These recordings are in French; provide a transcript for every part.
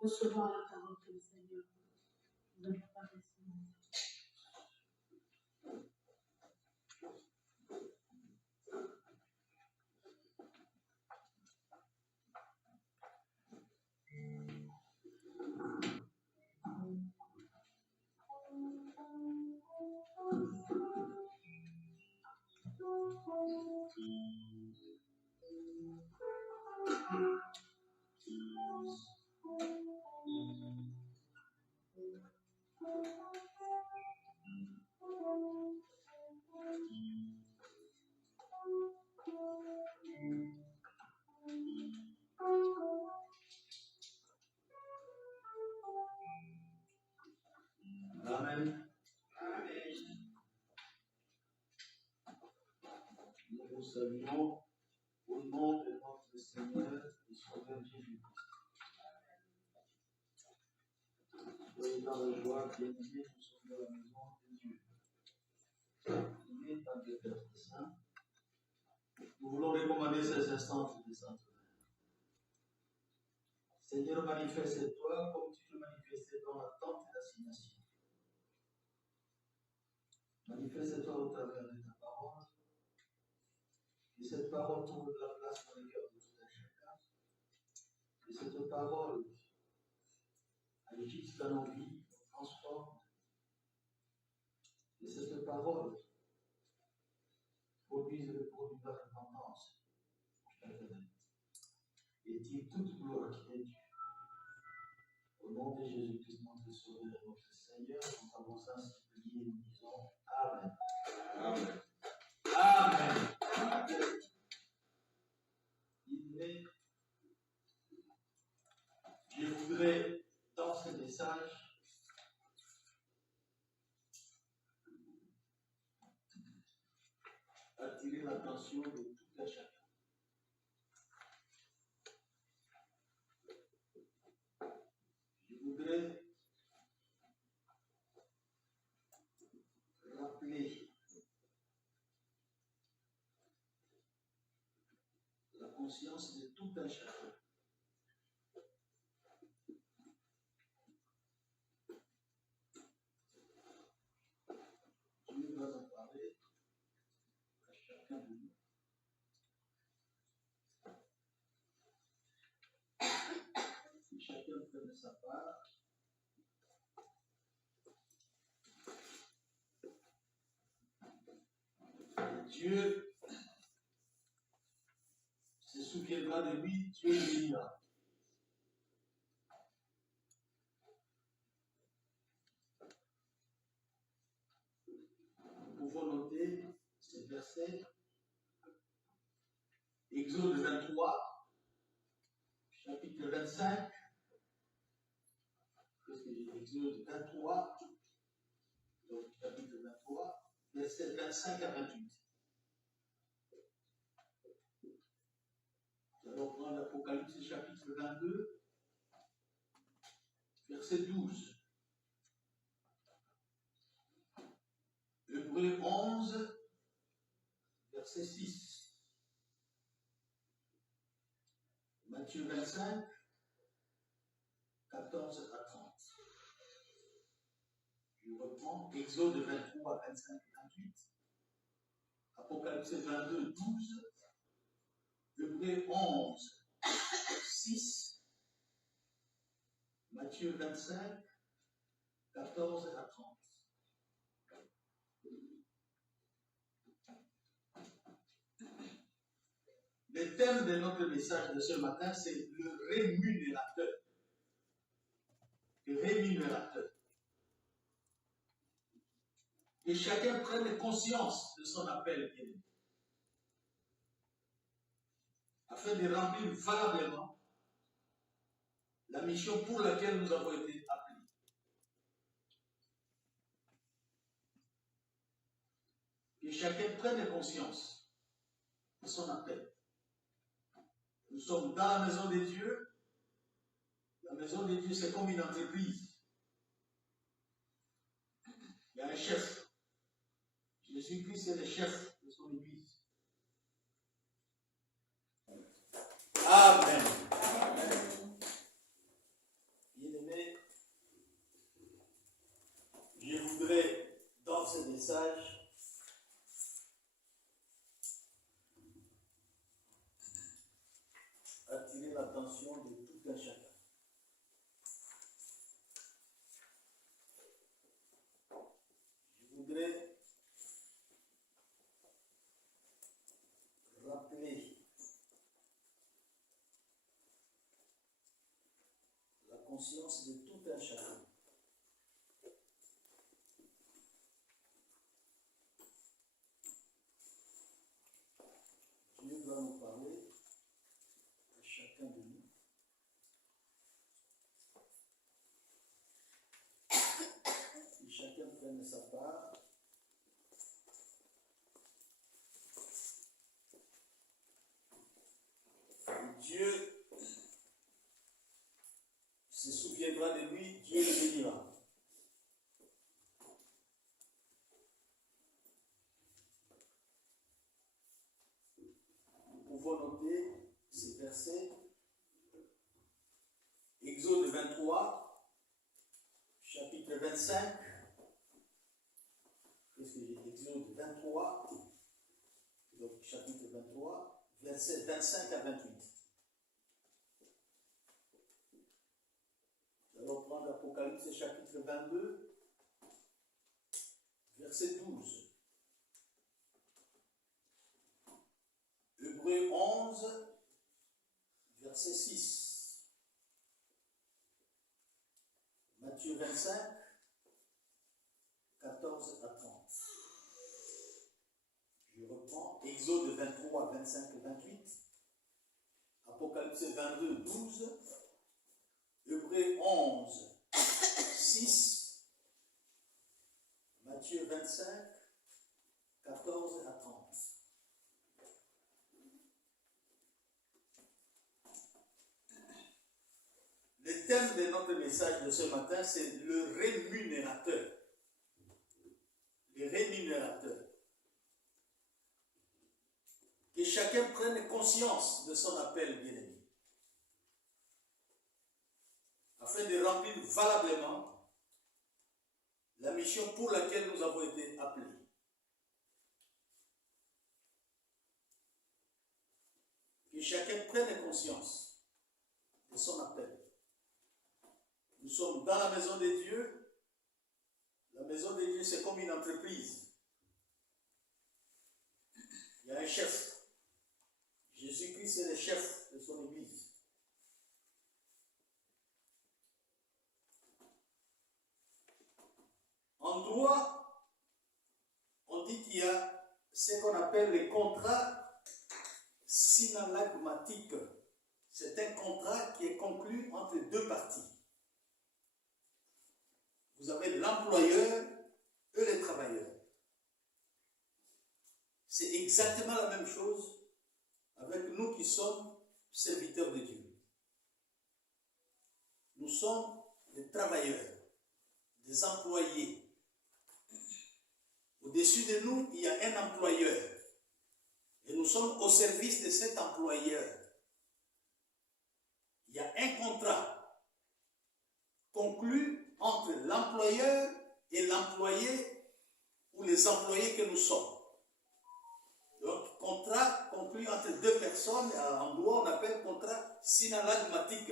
Recevoir la parole du Seigneur. Nous n'avons pas reçu. Amen. Nous vous saluons au nom de notre Seigneur et Sauveur Jésus-Christ. Soyez dans la joie, bien-aimés, nous sommes dans la maison de Dieu. Il est dans le Père Saint. Nous voulons recommander ces instants de Sainte Mère. Seigneur, manifeste-toi comme tu te manifestais dans la tente d'assignation. Manifeste-toi au travers de ta parole. Que cette parole trouve de la place dans le cœur de tout un chacun. Que cette parole agisse dans nos vies, nous transforme. Que cette parole produise le produit de la repentance. Et tire toute gloire qui est due. Au nom de Jésus-Christ, notre Sauveur et notre Seigneur, nous avons ainsi prié, nous disons Amen. Amen. Amen. Je voudrais, dans ce message, attirer l'attention de tout un chacun. Je voudrais rappeler la conscience de tout un chacun. Dieu va en parler à chacun de nous. Si chacun prenait sa part, Dieu se souviendra de lui, Dieu le dira. Nous pouvons noter ces versets, Exode 23, chapitre 25, qu'est-ce que j'ai dit, Exode 23, donc chapitre 23, versets 25 à 28. Nous allons prendre l'Apocalypse chapitre 22, verset 12. Hébreux 11, verset 6. Matthieu 25, 14 à 30. Je reprends Exode 23, 25 et 28. Apocalypse 22, 12. Hébreux 11, 6. Matthieu 25, 14 à 30. Le thème de notre message de ce matin, c'est le rémunérateur. Le rémunérateur. Et chacun prenne conscience de son appel bien-aimé, afin de remplir valablement la mission pour laquelle nous avons été appelés. Que chacun prenne conscience de son appel. Nous sommes dans la maison de Dieu. La maison de Dieu, c'est comme une entreprise. Il y a un chef. Jésus-Christ est le chef de son église. Amen. Bien-aimés, je voudrais, dans ce message, attirer l'attention de tout un chacun. Je voudrais rappeler la conscience de tout un chacun. Dieu va nous parler à chacun de nous. Et chacun prenne sa part. Et Dieu se souviendra de lui, Dieu le bénira. Nous pouvons noter ces versets. Exode 23, chapitre 25. Qu'est-ce que j'ai dit? Exode 23, donc chapitre 23, versets 25 à 28. Nous allons prendre l'Apocalypse chapitre 22, verset 12. Hébreux 11, verset 6. Matthieu 25, 14 à 30. Je reprends. Exode 23, 25 et 28. Apocalypse 22, 12. Hébreux 11, 6. Matthieu 25, 14 à 30. Le thème de notre message de ce matin, c'est le rémunérateur. Le rémunérateur. Que chacun prenne conscience de son appel bien-aimé, afin de remplir valablement la mission pour laquelle nous avons été appelés. Que chacun prenne conscience de son appel. Nous sommes dans la maison de Dieu. La maison de Dieu, c'est comme une entreprise. Il y a un chef. Jésus-Christ est le chef de son église. En droit, on dit qu'il y a ce qu'on appelle les contrats synallagmatiques. C'est un contrat qui est conclu entre deux parties. Vous avez l'employeur et les travailleurs. C'est exactement la même chose avec nous qui sommes serviteurs de Dieu. Nous sommes des travailleurs, des employés. Au-dessus de nous, il y a un employeur. Et nous sommes au service de cet employeur. Il y a un contrat conclu entre l'employeur et l'employé ou les employés que nous sommes. Donc, contrat conclu entre deux personnes, en droit on appelle contrat synallagmatique.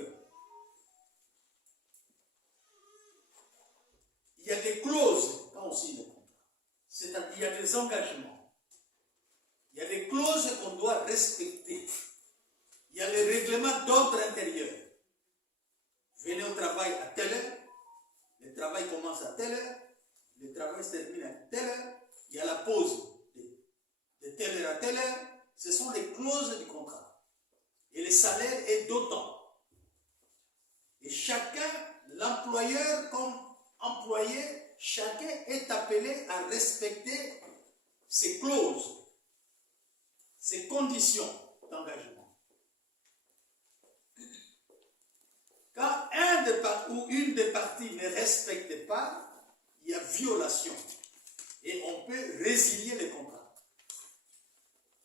Il y a des clauses quand on signe le contrat. C'est-à-dire il y a des engagements. Il y a des clauses qu'on doit respecter. Il y a les règlements d'ordre intérieur. Venez au travail à telle heure. Le travail commence à telle heure, le travail se termine à telle heure, il y a la pause de telle heure à telle heure. Ce sont les clauses du contrat. Et le salaire est d'autant. Et chacun, l'employeur comme employé, chacun est appelé à respecter ces clauses, ces conditions d'engagement. contrat où une des parties ne respecte pas, il y a violation. Et on peut résilier les contrats.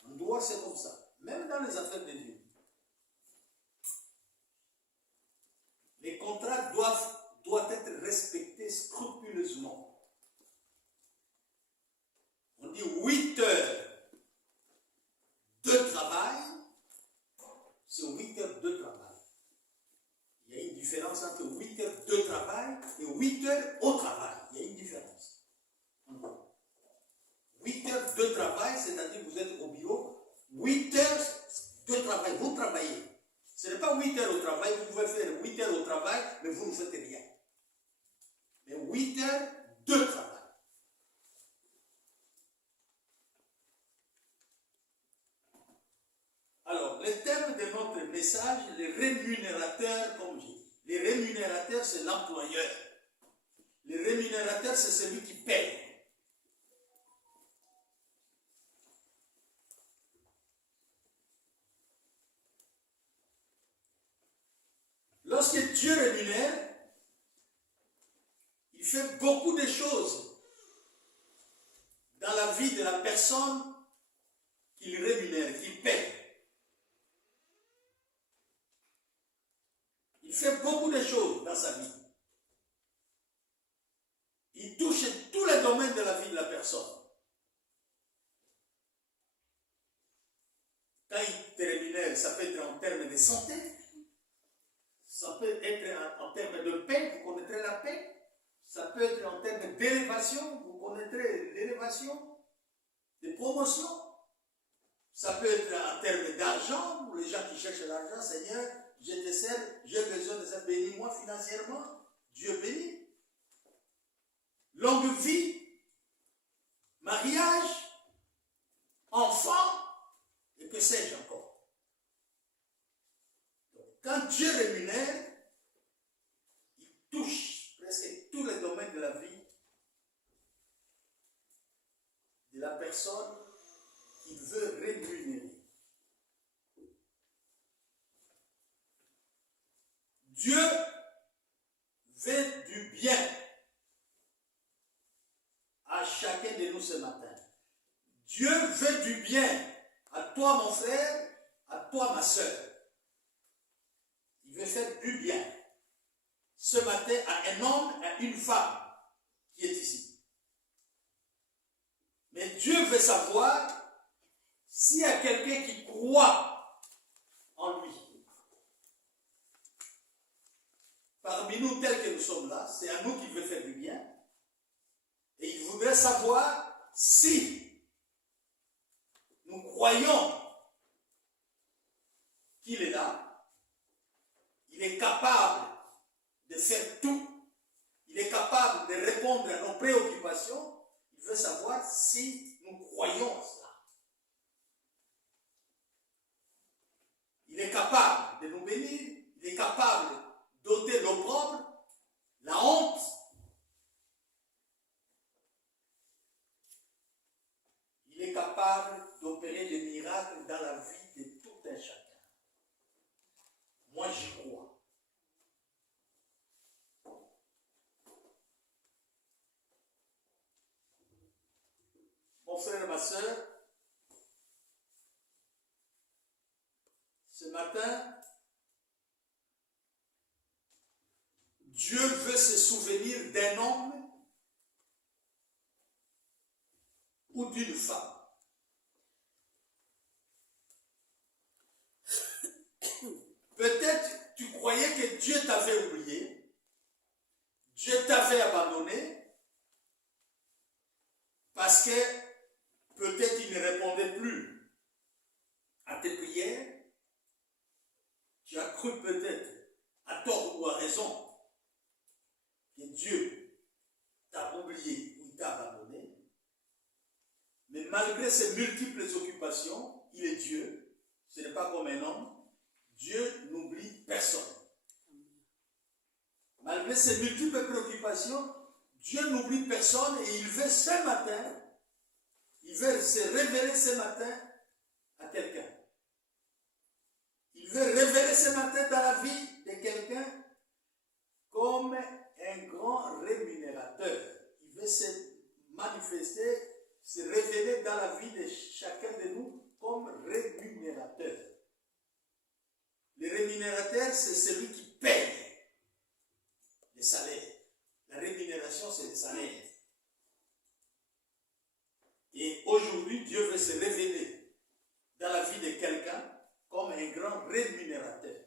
En droit, c'est comme ça. Même dans les affaires de Dieu. Les contrats doivent être respectés scrupuleusement. On dit 8 heures de travail, c'est 8 heures de travail. Il y a une différence entre 8 heures de travail et 8 heures au travail. Il y a une différence. 8 heures de travail, c'est-à-dire que vous êtes au bureau, 8 heures de travail, vous travaillez. Ce n'est pas 8 heures au travail, vous pouvez faire 8 heures au travail, mais vous ne faites rien. Mais 8 heures de travail. Alors, le thème de notre message, les rémunérateurs, comme je dis. Les rémunérateurs, c'est l'employeur. Les rémunérateurs, c'est celui qui paye. Lorsque Dieu rémunère, il fait beaucoup de choses dans la vie de la personne qu'il rémunère, qu'il paye. Il fait beaucoup de choses dans sa vie. Il touche tous les domaines de la vie de la personne. Quand il te rémunère, ça peut être en termes de santé, ça peut être en termes de paix, vous connaîtrez la paix. Ça peut être en termes d'élévation, vous connaîtrez l'élévation, de promotion. Ça peut être en termes d'argent, pour les gens qui cherchent l'argent, Seigneur, je te sers, j'ai besoin de ça, bénis-moi financièrement, Dieu bénit. Longue vie, mariage, enfant, et que sais-je encore. Donc, quand Dieu rémunère, il touche presque tous les domaines de la vie de la personne qu'il veut rémunérer. Dieu veut du bien à chacun de nous ce matin. Dieu veut du bien à toi mon frère, à toi ma soeur. Il veut faire du bien ce matin à un homme, à une femme qui est ici. Mais Dieu veut savoir s'il y a quelqu'un qui croit en lui. Parmi nous tels que nous sommes là, c'est à nous qu'il veut faire du bien. Et il voudrait savoir si nous croyons qu'il est là, il est capable de faire tout, il est capable de répondre à nos préoccupations. Il veut savoir si nous croyons à cela. Il est capable de nous bénir, il est capable d'ôter l'opprobre, la honte. Il est capable d'opérer des miracles dans la vie de tout un chacun. Moi, j'y crois. Mon frère et ma soeur, ce matin, Dieu veut se souvenir d'un homme ou d'une femme. Peut-être tu croyais que Dieu t'avait oublié, Dieu t'avait abandonné, parce que peut-être il ne répondait plus à tes prières. Tu as cru peut-être, à tort ou à raison, que Dieu t'a oublié ou il t'a abandonné. Mais malgré ses multiples occupations, il est Dieu. Ce n'est pas comme un homme. Dieu n'oublie personne. Malgré ses multiples préoccupations, Dieu n'oublie personne et il veut ce matin, il veut se révéler ce matin à quelqu'un. Il veut révéler ce matin dans la vie de quelqu'un comme devait se manifester, se révéler dans la vie de chacun de nous comme rémunérateur. Le rémunérateur, c'est celui qui paye les salaires. La rémunération, c'est le salaire. Et aujourd'hui, Dieu veut se révéler dans la vie de quelqu'un comme un grand rémunérateur.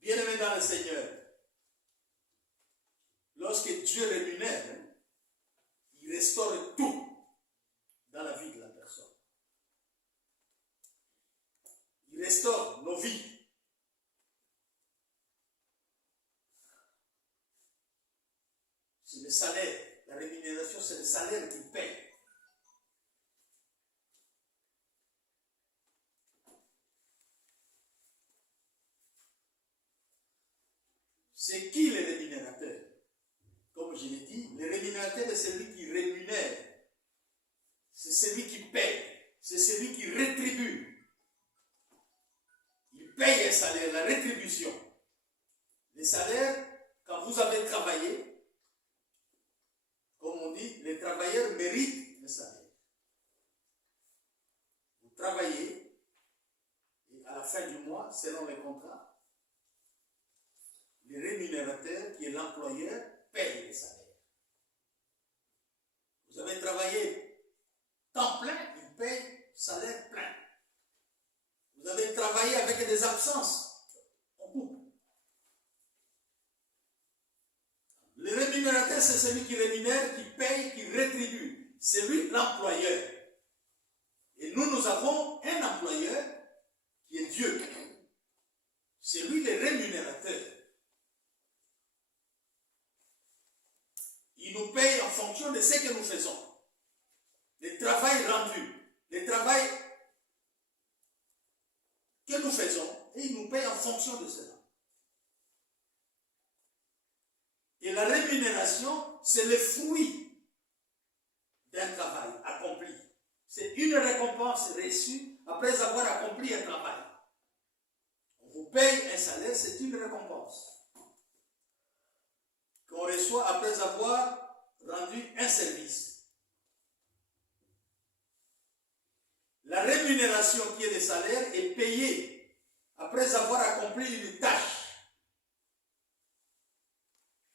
Bien-aimé dans le Seigneur, lorsque Dieu rémunère, il restaure tout dans la vie de la personne. Il restaure nos vies. C'est le salaire. La rémunération, c'est le salaire qui paye. C'est qui le rémunérateur? Comme je l'ai dit, le rémunérateur est celui qui rémunère. C'est celui qui paye. C'est celui qui rétribue. Il paye un salaire, la rétribution. Les salaires, quand vous avez travaillé, comme on dit, les travailleurs méritent le salaire. Vous travaillez, et à la fin du mois, selon les contrats, le rémunérateur, qui est l'employeur, paye les salaires. Vous avez travaillé temps plein, il paye salaire plein. Vous avez travaillé avec des absences, on coupe. Le rémunérateur, c'est celui qui rémunère, qui paye, qui rétribue. C'est lui l'employeur. Et nous avons un employeur qui est Dieu. C'est lui le rémunérateur. Il nous paye en fonction de ce que nous faisons. Le travail rendu, le travail que nous faisons, et il nous paye en fonction de cela. Et la rémunération, c'est le fruit d'un travail accompli. C'est une récompense reçue après avoir accompli un travail. On vous paye un salaire, c'est une récompense qu'on reçoit après avoir rendu un service. La rémunération qui est le salaire est payée après avoir accompli une tâche.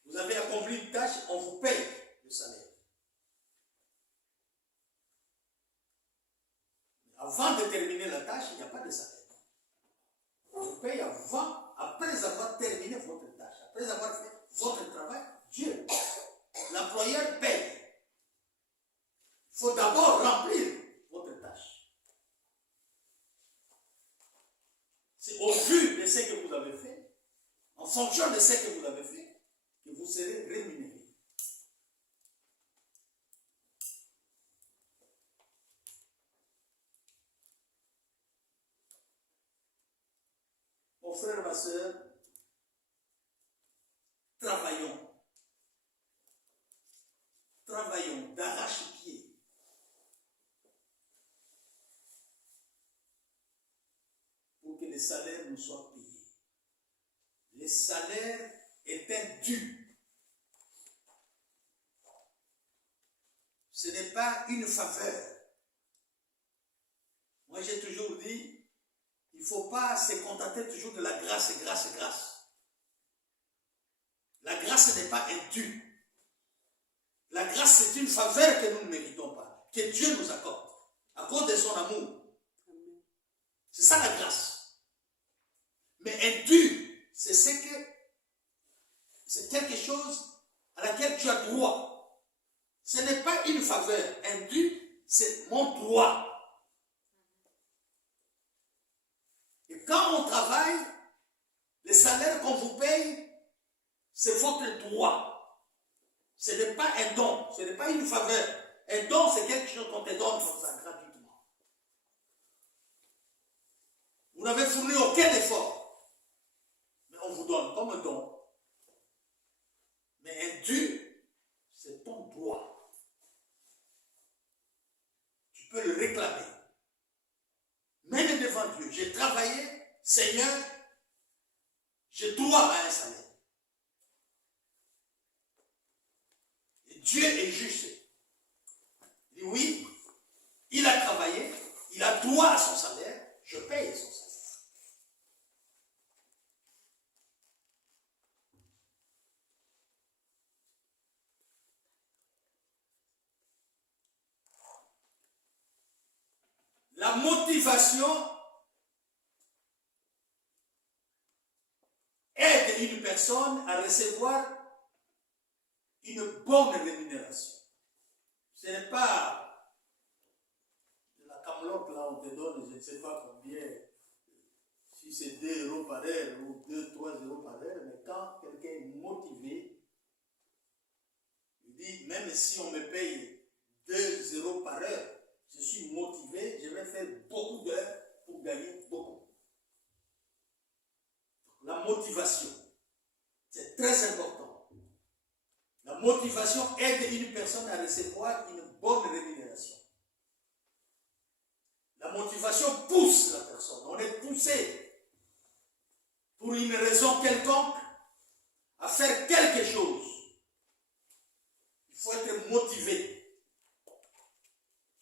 Vous avez accompli une tâche, on vous paye le salaire. Avant de terminer la tâche, il n'y a pas de salaire. On vous paye après avoir terminé votre tâche, après avoir fait votre travail. Dieu, l'employeur paye. Il faut d'abord remplir votre tâche. C'est au vu de ce que vous avez fait, en fonction de ce que vous avez fait, que vous serez rémunéré. Mon frère, ma soeur, travaillons. Travaillons d'arrache-pied. Pour que les salaires nous soient payés. Le salaire est un dû. Ce n'est pas une faveur. Moi, j'ai toujours dit, il ne faut pas se contenter toujours de la grâce, grâce, grâce. La grâce n'est pas un dû. La grâce, c'est une faveur que nous ne méritons pas, que Dieu nous accorde, à cause de son amour. C'est ça la grâce. Mais un dû, c'est quelque chose à laquelle tu as droit. Ce n'est pas une faveur. Un dû, c'est mon droit. Et quand on travaille, les salaires qu'on vous paye, c'est votre droit. Ce n'est pas un don, ce n'est pas une faveur. Un don, c'est quelque chose qu'on te donne comme ça, gratuitement. Vous n'avez fourni aucun effort, mais on vous donne comme un don. Mais un dû, c'est ton droit. Tu peux le réclamer. Même devant Dieu, j'ai travaillé, Seigneur, j'ai droit à un salaire. Dieu est juste. Il dit oui, il a travaillé, il a droit à son salaire, je paye son salaire. La motivation aide une personne à recevoir une bonne rémunération. Ce n'est pas de la camelote là, on te donne, je ne sais pas combien, si c'est 2 euros par heure ou 2-3 euros par heure, mais quand quelqu'un est motivé, il dit, même si on me paye 2 euros par heure, je suis motivé, je vais faire beaucoup d'heures pour gagner beaucoup. La motivation, c'est très important. La motivation aide une personne à recevoir une bonne rémunération. La motivation pousse la personne. On est poussé pour une raison quelconque à faire quelque chose. Il faut être motivé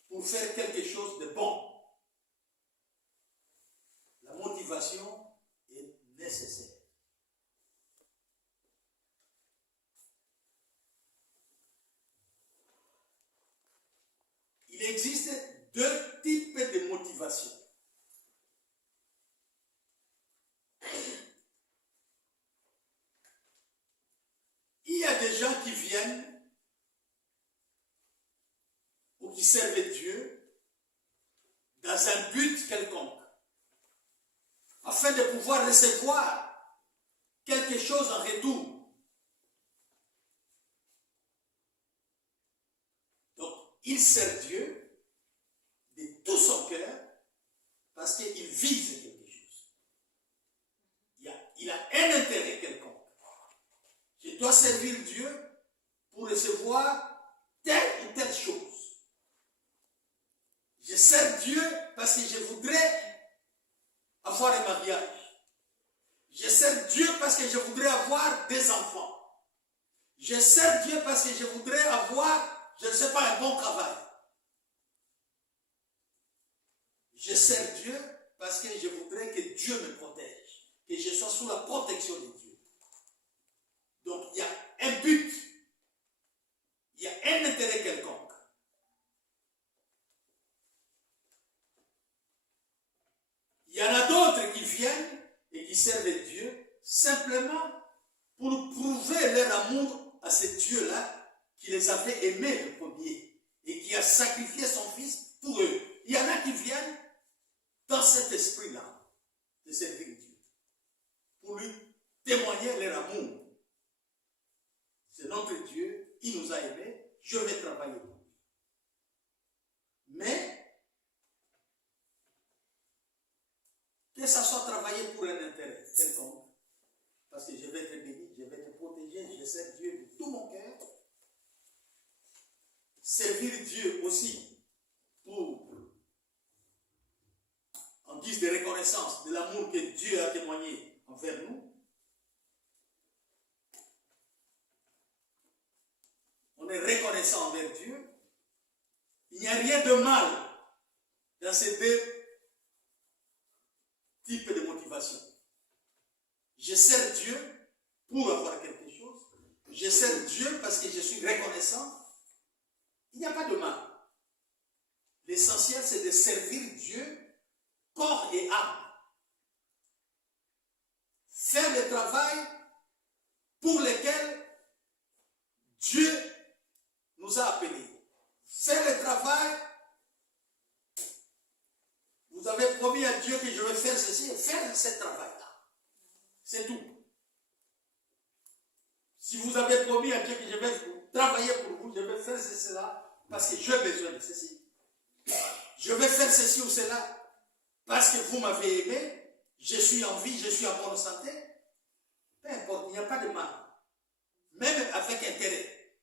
pour faire quelque chose de bon. La motivation est nécessaire. Il existe 2 types de motivation. Il y a des gens qui viennent ou qui servent Dieu dans un but quelconque, afin de pouvoir recevoir quelque chose en retour. Donc, il sert Dieu de tout son cœur parce qu'il vise quelque chose. Il a un intérêt quelconque. Je dois servir Dieu pour recevoir telle ou telle chose. Je sers Dieu parce que je voudrais avoir un mariage. Je sers Dieu parce que je voudrais avoir des enfants. Je sers Dieu parce que je voudrais avoir, je ne sais pas, un bon travail. Je sers Dieu parce que je voudrais que Dieu me protège, que je sois sous la protection de Dieu. Donc il y a un but, il y a un intérêt quelconque. Il y en a d'autres qui viennent et qui servent Dieu simplement pour prouver leur amour à ce Dieu-là qui les avait aimés le premier et qui a sacrifié son fils pour eux. Il y en a qui viennent dans cet esprit-là de servir Dieu pour lui témoigner leur amour. C'est notre Dieu, il nous a aimés, je vais travailler pour lui. Mais, que ça soit travailler pour un intérêt quelconque, parce que je vais te bénir, je vais te protéger, je sers Dieu de tout mon cœur. Servir Dieu aussi pour, en guise de reconnaissance de l'amour que Dieu a témoigné envers nous. On est reconnaissant envers Dieu. Il n'y a rien de mal dans ces 2 types de motivation. Je sers Dieu pour avoir quelque chose. Je sers Dieu parce que je suis reconnaissant. Il n'y a pas de mal. L'essentiel, c'est de servir Dieu, corps et âme. Faire le travail pour lequel Dieu nous a appelés. Faire le travail, vous avez promis à Dieu que je vais faire ceci, et faire ce travail-là. C'est tout. Si vous avez promis à Dieu que je vais travailler pour vous, je vais faire cela parce que j'ai besoin de ceci. Je vais faire ceci ou cela parce que vous m'avez aimé, je suis en vie, je suis en bonne santé. Peu importe, il n'y a pas de mal. Même avec intérêt,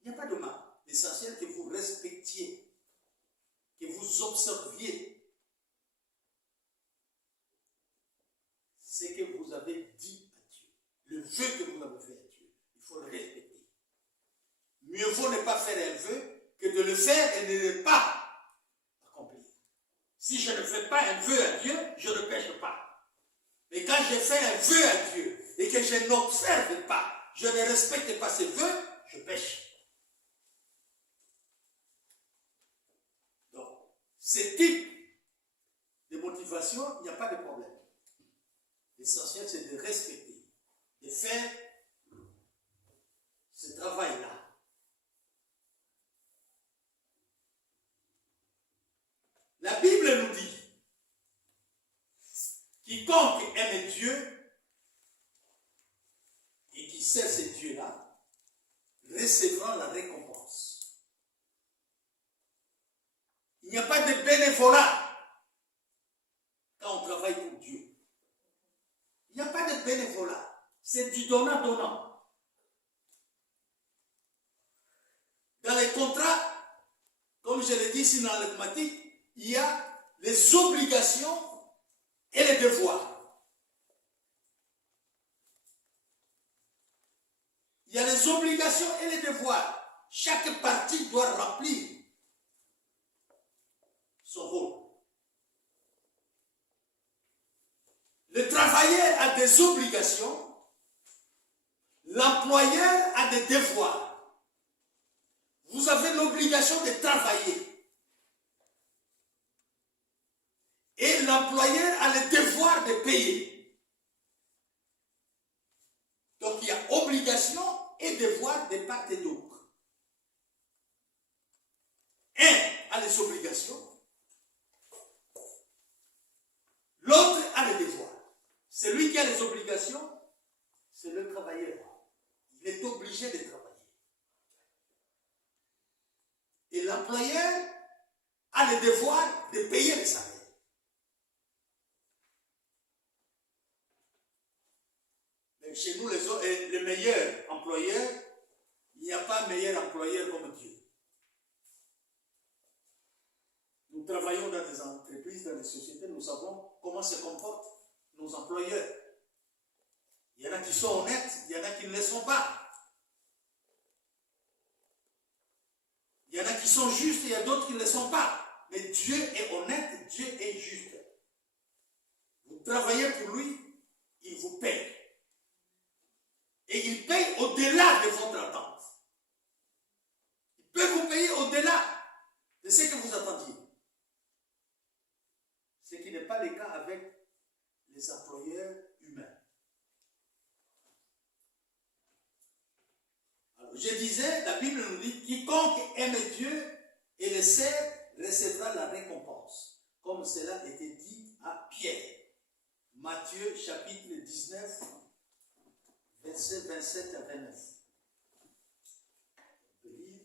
il n'y a pas de mal. L'essentiel que vous respectiez, que vous observiez ce que vous avez dit à Dieu, le vœu que vous avez fait à Dieu. Il faut le respecter. mieux vaut ne pas faire un vœu que de le faire et de ne pas accomplir. Si je ne fais pas un vœu à Dieu, je ne pêche pas. Mais quand je fais un vœu à Dieu et que je n'observe pas, je ne respecte pas ce vœu, je pêche. Donc, ce type de motivation, il n'y a pas de problème. L'essentiel, c'est de respecter, de faire ce travail-là. La Bible nous dit, quiconque aime Dieu et qui sert ce Dieu-là, recevra la récompense. Il n'y a pas de bénévolat quand on travaille pour Dieu. Il n'y a pas de bénévolat. C'est du donnant-donnant. Dans les contrats, comme je l'ai dit ici dans l'arithmétique, il y a les obligations et les devoirs. Il y a les obligations et les devoirs. Chaque partie doit remplir son rôle. Le travailleur a des obligations, l'employeur a des devoirs. Vous avez l'obligation de travailler. Et l'employeur a le devoir de payer. Donc il y a obligation et devoir de part et d'autre. Un a les obligations, l'autre a les devoirs. Celui qui a les obligations, c'est le travailleur. Il est obligé de travailler. Et l'employeur a le devoir de payer le salaire. Mais chez nous, les meilleurs employeurs, il n'y a pas meilleur employeur comme Dieu. Nous travaillons dans des entreprises, dans des sociétés, nous savons comment se comportent nos employeurs. Il y en a qui sont honnêtes, il y en a qui ne le sont pas. Il y en a qui sont justes, il y a d'autres qui ne le sont pas. Mais Dieu est honnête, Dieu est juste. Vous travaillez pour lui, il vous paye. Et il paye au-delà de votre attente. Il peut vous payer au-delà de ce que vous attendiez. Ce qui n'est pas le cas avec les employeurs humains. Alors, je disais, la Bible nous dit, quiconque aime Dieu et le sert recevra la récompense. Comme cela était dit à Pierre. Matthieu chapitre 19, versets 27 à 29. On peut lire.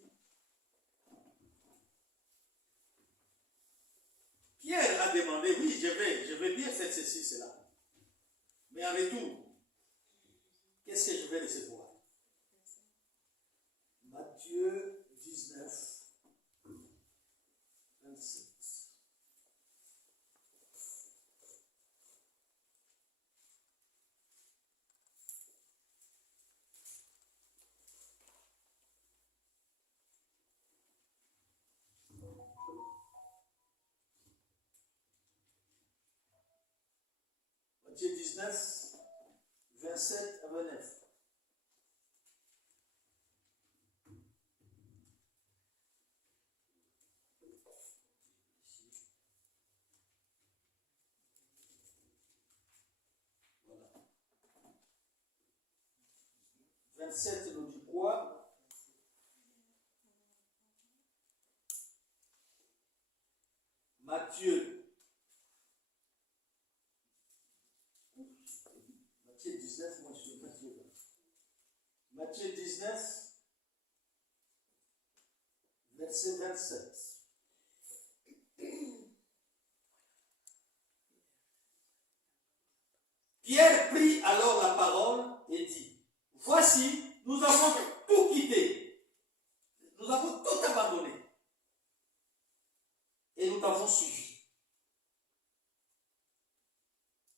Pierre a demandé, oui, je vais bien faire ceci, cela. Mais en retour, qu'est-ce que je vais recevoir? Matthieu 19, 27. Matthieu 19, 27 à 29. Voilà. 27 nous dit quoi? Matthieu 19, moi je suis Matthieu. Matthieu 19, verset 27. Pierre prit alors la parole et dit, voici, nous avons tout quitté. Nous avons tout abandonné. Et nous t'avons suivi.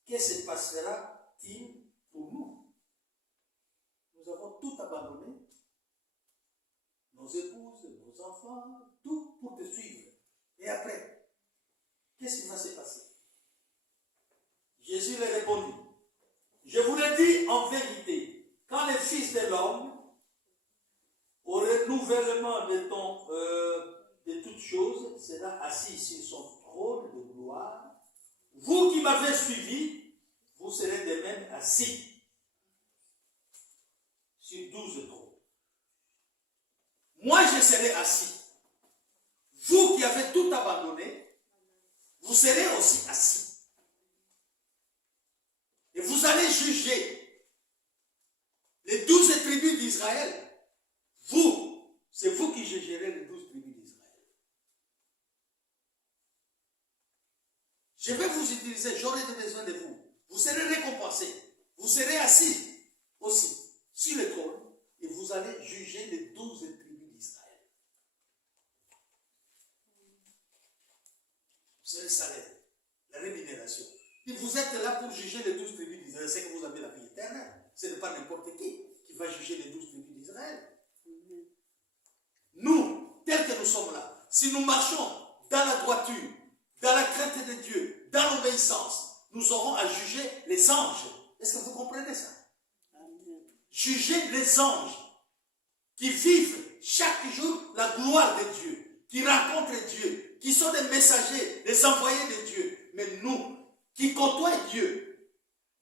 Que se passera-t-il pour nous? Nous avons tout abandonné, nos épouses, nos enfants, tout pour te suivre. Et après, qu'est-ce qui va se passer? Jésus leur répondit, je vous le dis en vérité, quand le Fils de l'homme, au renouvellement de toutes choses, sera assis sur son trône de gloire, vous qui m'avez suivi, vous serez de même assis sur 12 trônes. Moi, je serai assis. Vous qui avez tout abandonné, vous serez aussi assis. Et vous allez juger les 12 tribus d'Israël. Vous, c'est vous qui jugerez les 12 tribus d'Israël. Je vais vous utiliser, j'aurai besoin de vous. Vous serez récompensés. Vous serez assis aussi sur le trône et vous allez juger les 12 tribus d'Israël. C'est le salaire, la rémunération. Et vous êtes là pour juger les 12 tribus d'Israël. C'est que vous avez la vie éternelle. Ce n'est pas n'importe qui va juger les 12 tribus d'Israël. Nous, tels que nous sommes là, si nous marchons dans la droiture, dans la crainte de Dieu, dans l'obéissance, nous aurons à juger les anges. Est-ce que vous comprenez ça? Amen. Juger les anges qui vivent chaque jour la gloire de Dieu, qui rencontrent Dieu, qui sont des messagers, des envoyés de Dieu. Mais nous, qui côtoient Dieu,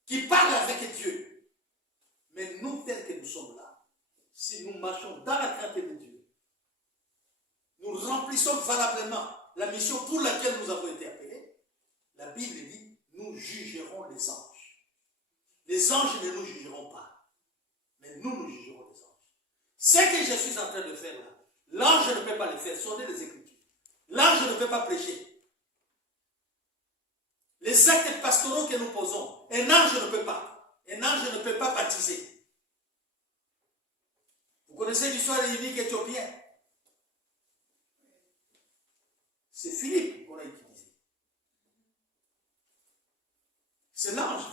qui parlent avec Dieu, mais nous, tels que nous sommes là, si nous marchons dans la crainte de Dieu, nous remplissons valablement la mission pour laquelle nous avons été appelés, la Bible dit, nous jugerons les anges. Les anges ne nous jugeront pas, mais nous jugerons les anges. Ce que je suis en train de faire là, l'ange ne peut pas le faire, sondez les Écritures. L'ange ne peut pas prêcher. Les actes pastoraux que nous posons, un ange ne peut pas. Un ange ne peut pas baptiser. Vous connaissez l'histoire de l'unique éthiopien? C'est Philippe qu'on a utilisé. C'est l'ange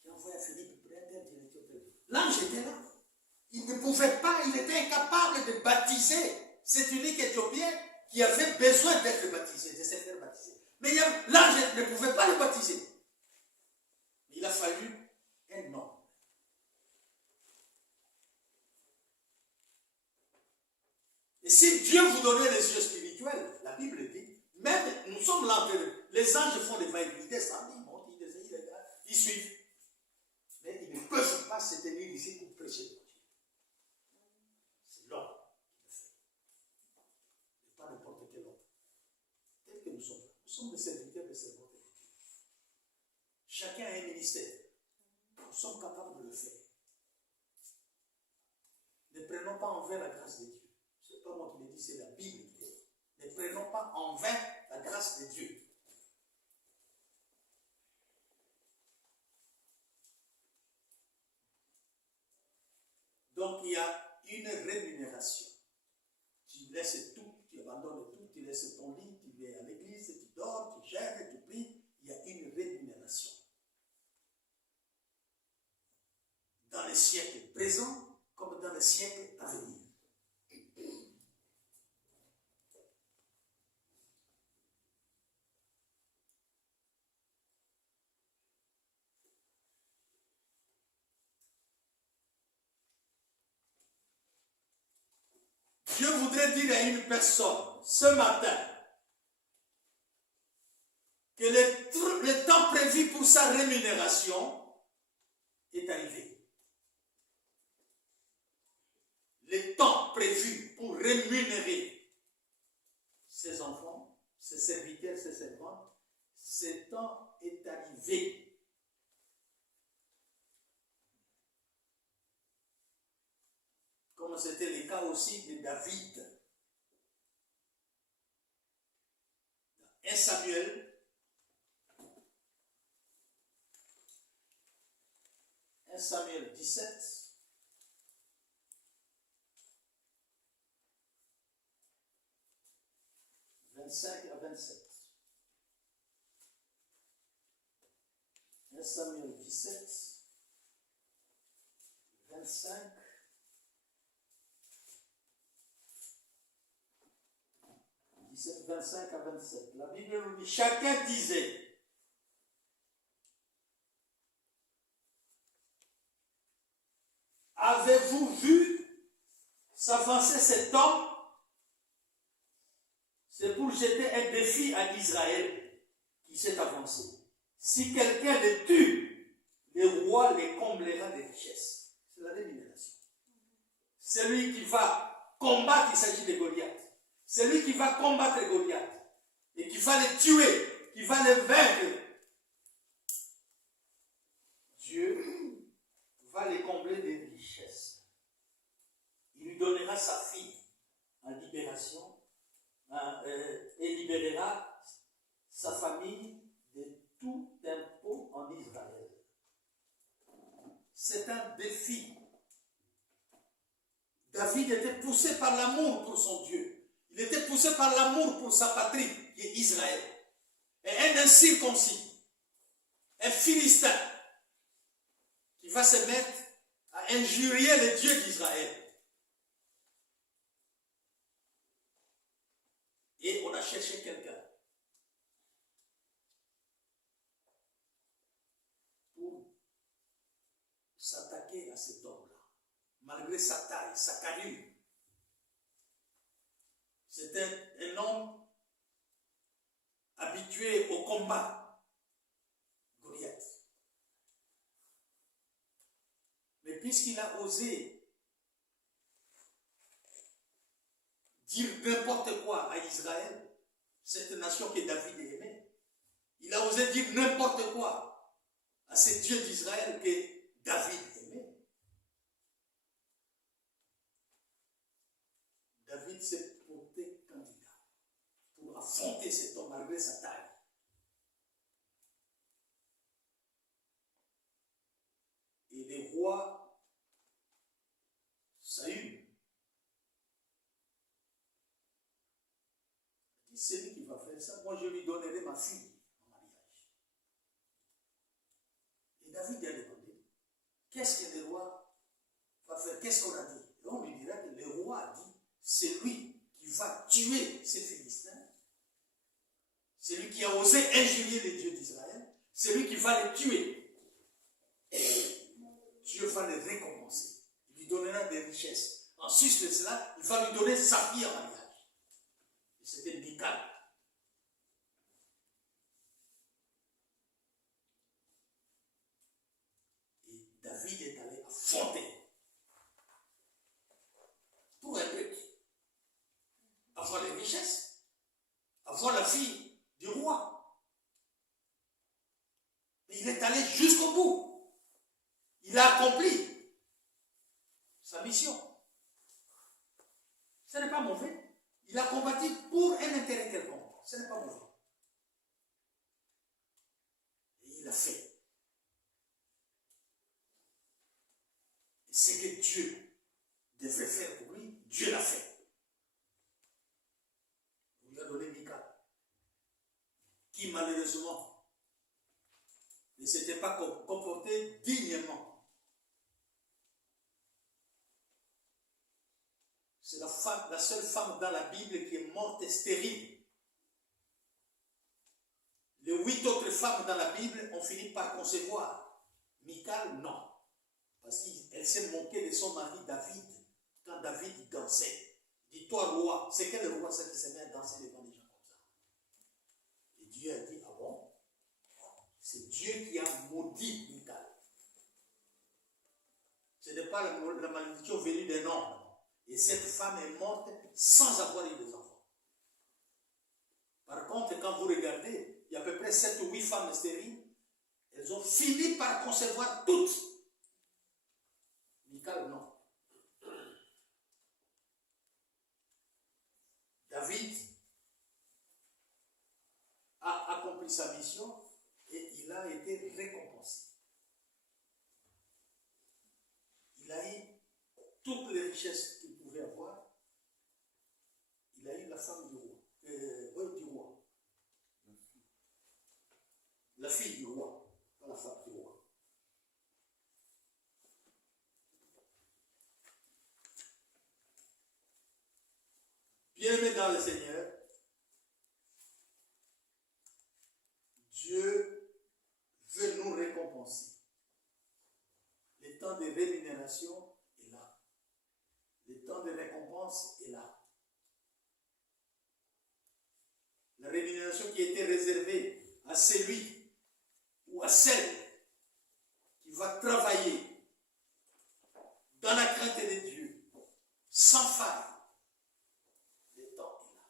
qui a envoyé à Philippe pour interdire l'Éthiopie. L'ange était là. Il ne pouvait pas, il était incapable de baptiser cet unique Éthiopien qui avait besoin d'être baptisé, de se faire baptiser. Mais l'ange ne pouvait pas le baptiser. Il a fallu un homme. Et si Dieu vous donnait les yeux spirituels, la Bible dit, même nous sommes là, les anges font des va-et-vient, ils descendent, ils montent, ils descendent, ils suivent. Mais ils ne peuvent pas se tenir ici pour prêcher de Dieu. C'est l'homme qui le fait. Et pas n'importe quel homme. Tel que nous sommes des serviteurs de servants de Dieu. Chacun a un ministère. Nous sommes capables de le faire. Ne prenons pas en vain la grâce de Dieu. C'est pas moi qui le dis, c'est la Bible qui le dit. Ne prenons pas en vain la grâce de Dieu. Donc il y a une rémunération. Tu laisses tout, tu abandonnes tout, tu laisses ton lit, tu viens à l'église, tu dors, tu gères, tu pries. Il y a une rémunération. Dans le siècle présent comme dans le siècle à venir. Je voudrais dire à une personne ce matin que le temps prévu pour sa rémunération est arrivé. Le temps prévu pour rémunérer ses enfants, ses serviteurs, ses servantes, ce temps est arrivé. Comme c'était le cas aussi de David. Dans 1 Samuel, 1 Samuel 17, « 25 à 27. 1 Samuel 17, 25 17, 25 à 27. La Bible nous dit, chacun disait, avez-vous vu s'avancer cet homme? C'est pour jeter un défi à Israël qui s'est avancé. Si quelqu'un les tue, le roi les comblera de richesses. C'est la rémunération. Celui qui va combattre, il s'agit de Goliath. Celui qui va combattre Goliath et qui va les tuer, qui va les vaincre, Dieu va les combler de richesses. Il lui donnera sa fille en libération et libérera sa famille de tout impôt en Israël. C'est un défi. David était poussé par l'amour pour son Dieu. Il était poussé par l'amour pour sa patrie, qui est Israël. Et un incirconcis, un Philistin, qui va se mettre à injurier le Dieu d'Israël. Et on a cherché quelqu'un pour s'attaquer à cet homme-là, malgré sa taille, sa carrure. C'était un homme habitué au combat, Goliath. Mais puisqu'il a osé dire n'importe quoi à Israël, cette nation que David aimait, il a osé dire n'importe quoi à ce Dieu d'Israël que David aimait. David s'est porté candidat pour affronter cet homme malgré sa taille. Et les rois, Saül, c'est lui qui va faire ça. Moi, je lui donnerai ma fille en mariage. Et David a demandé, qu'est-ce que le roi va faire? Qu'est-ce qu'on a dit? Et on lui dira que le roi a dit, c'est lui qui va tuer ces Philistins. C'est lui qui a osé injurier les dieux d'Israël. C'est lui qui va les tuer. Et Dieu va les récompenser. Il lui donnera des richesses. En sus de cela, il va lui donner sa fille en mariage. C'était Michal. Et David est allé affronter pour un but. Avoir les richesses, avoir la fille du roi. Et il est allé jusqu'au bout. Il a accompli sa mission. Ce n'est pas mauvais. Il a combattu pour un intérêt quelconque. Ce n'est pas mauvais. Et il l'a fait. Et ce que Dieu devait faire pour lui, Dieu l'a fait. Il lui a donné Michal, qui malheureusement ne s'était pas comporté dignement. C'est la seule femme dans la Bible qui est morte stérile. Les 8 autres femmes dans la Bible ont fini par concevoir. Michal, non. Parce qu'elle s'est moquée de son mari David quand David dansait. Dis-toi roi. C'est quel roi ça qui se met à danser devant des gens comme ça? Et Dieu a dit, ah bon? C'est Dieu qui a maudit Michal. Ce n'est pas la malédiction venue d'un homme. Et cette femme est morte sans avoir eu des enfants. Par contre, quand vous regardez, il y a à peu près 7 ou 8 femmes stériles, elles ont fini par concevoir toutes. Michal, non. David a accompli sa mission et il a été récompensé. Il a eu toutes les richesses qu'il pouvait avoir. Il a eu la femme du roi. Du roi. La fille du roi, pas la femme du roi. Bien-aimés dans le Seigneur, de rémunération est là. Le temps de récompense est là. La rémunération qui a été réservée à celui ou à celle qui va travailler dans la crainte de Dieu, sans faille. Le temps est là.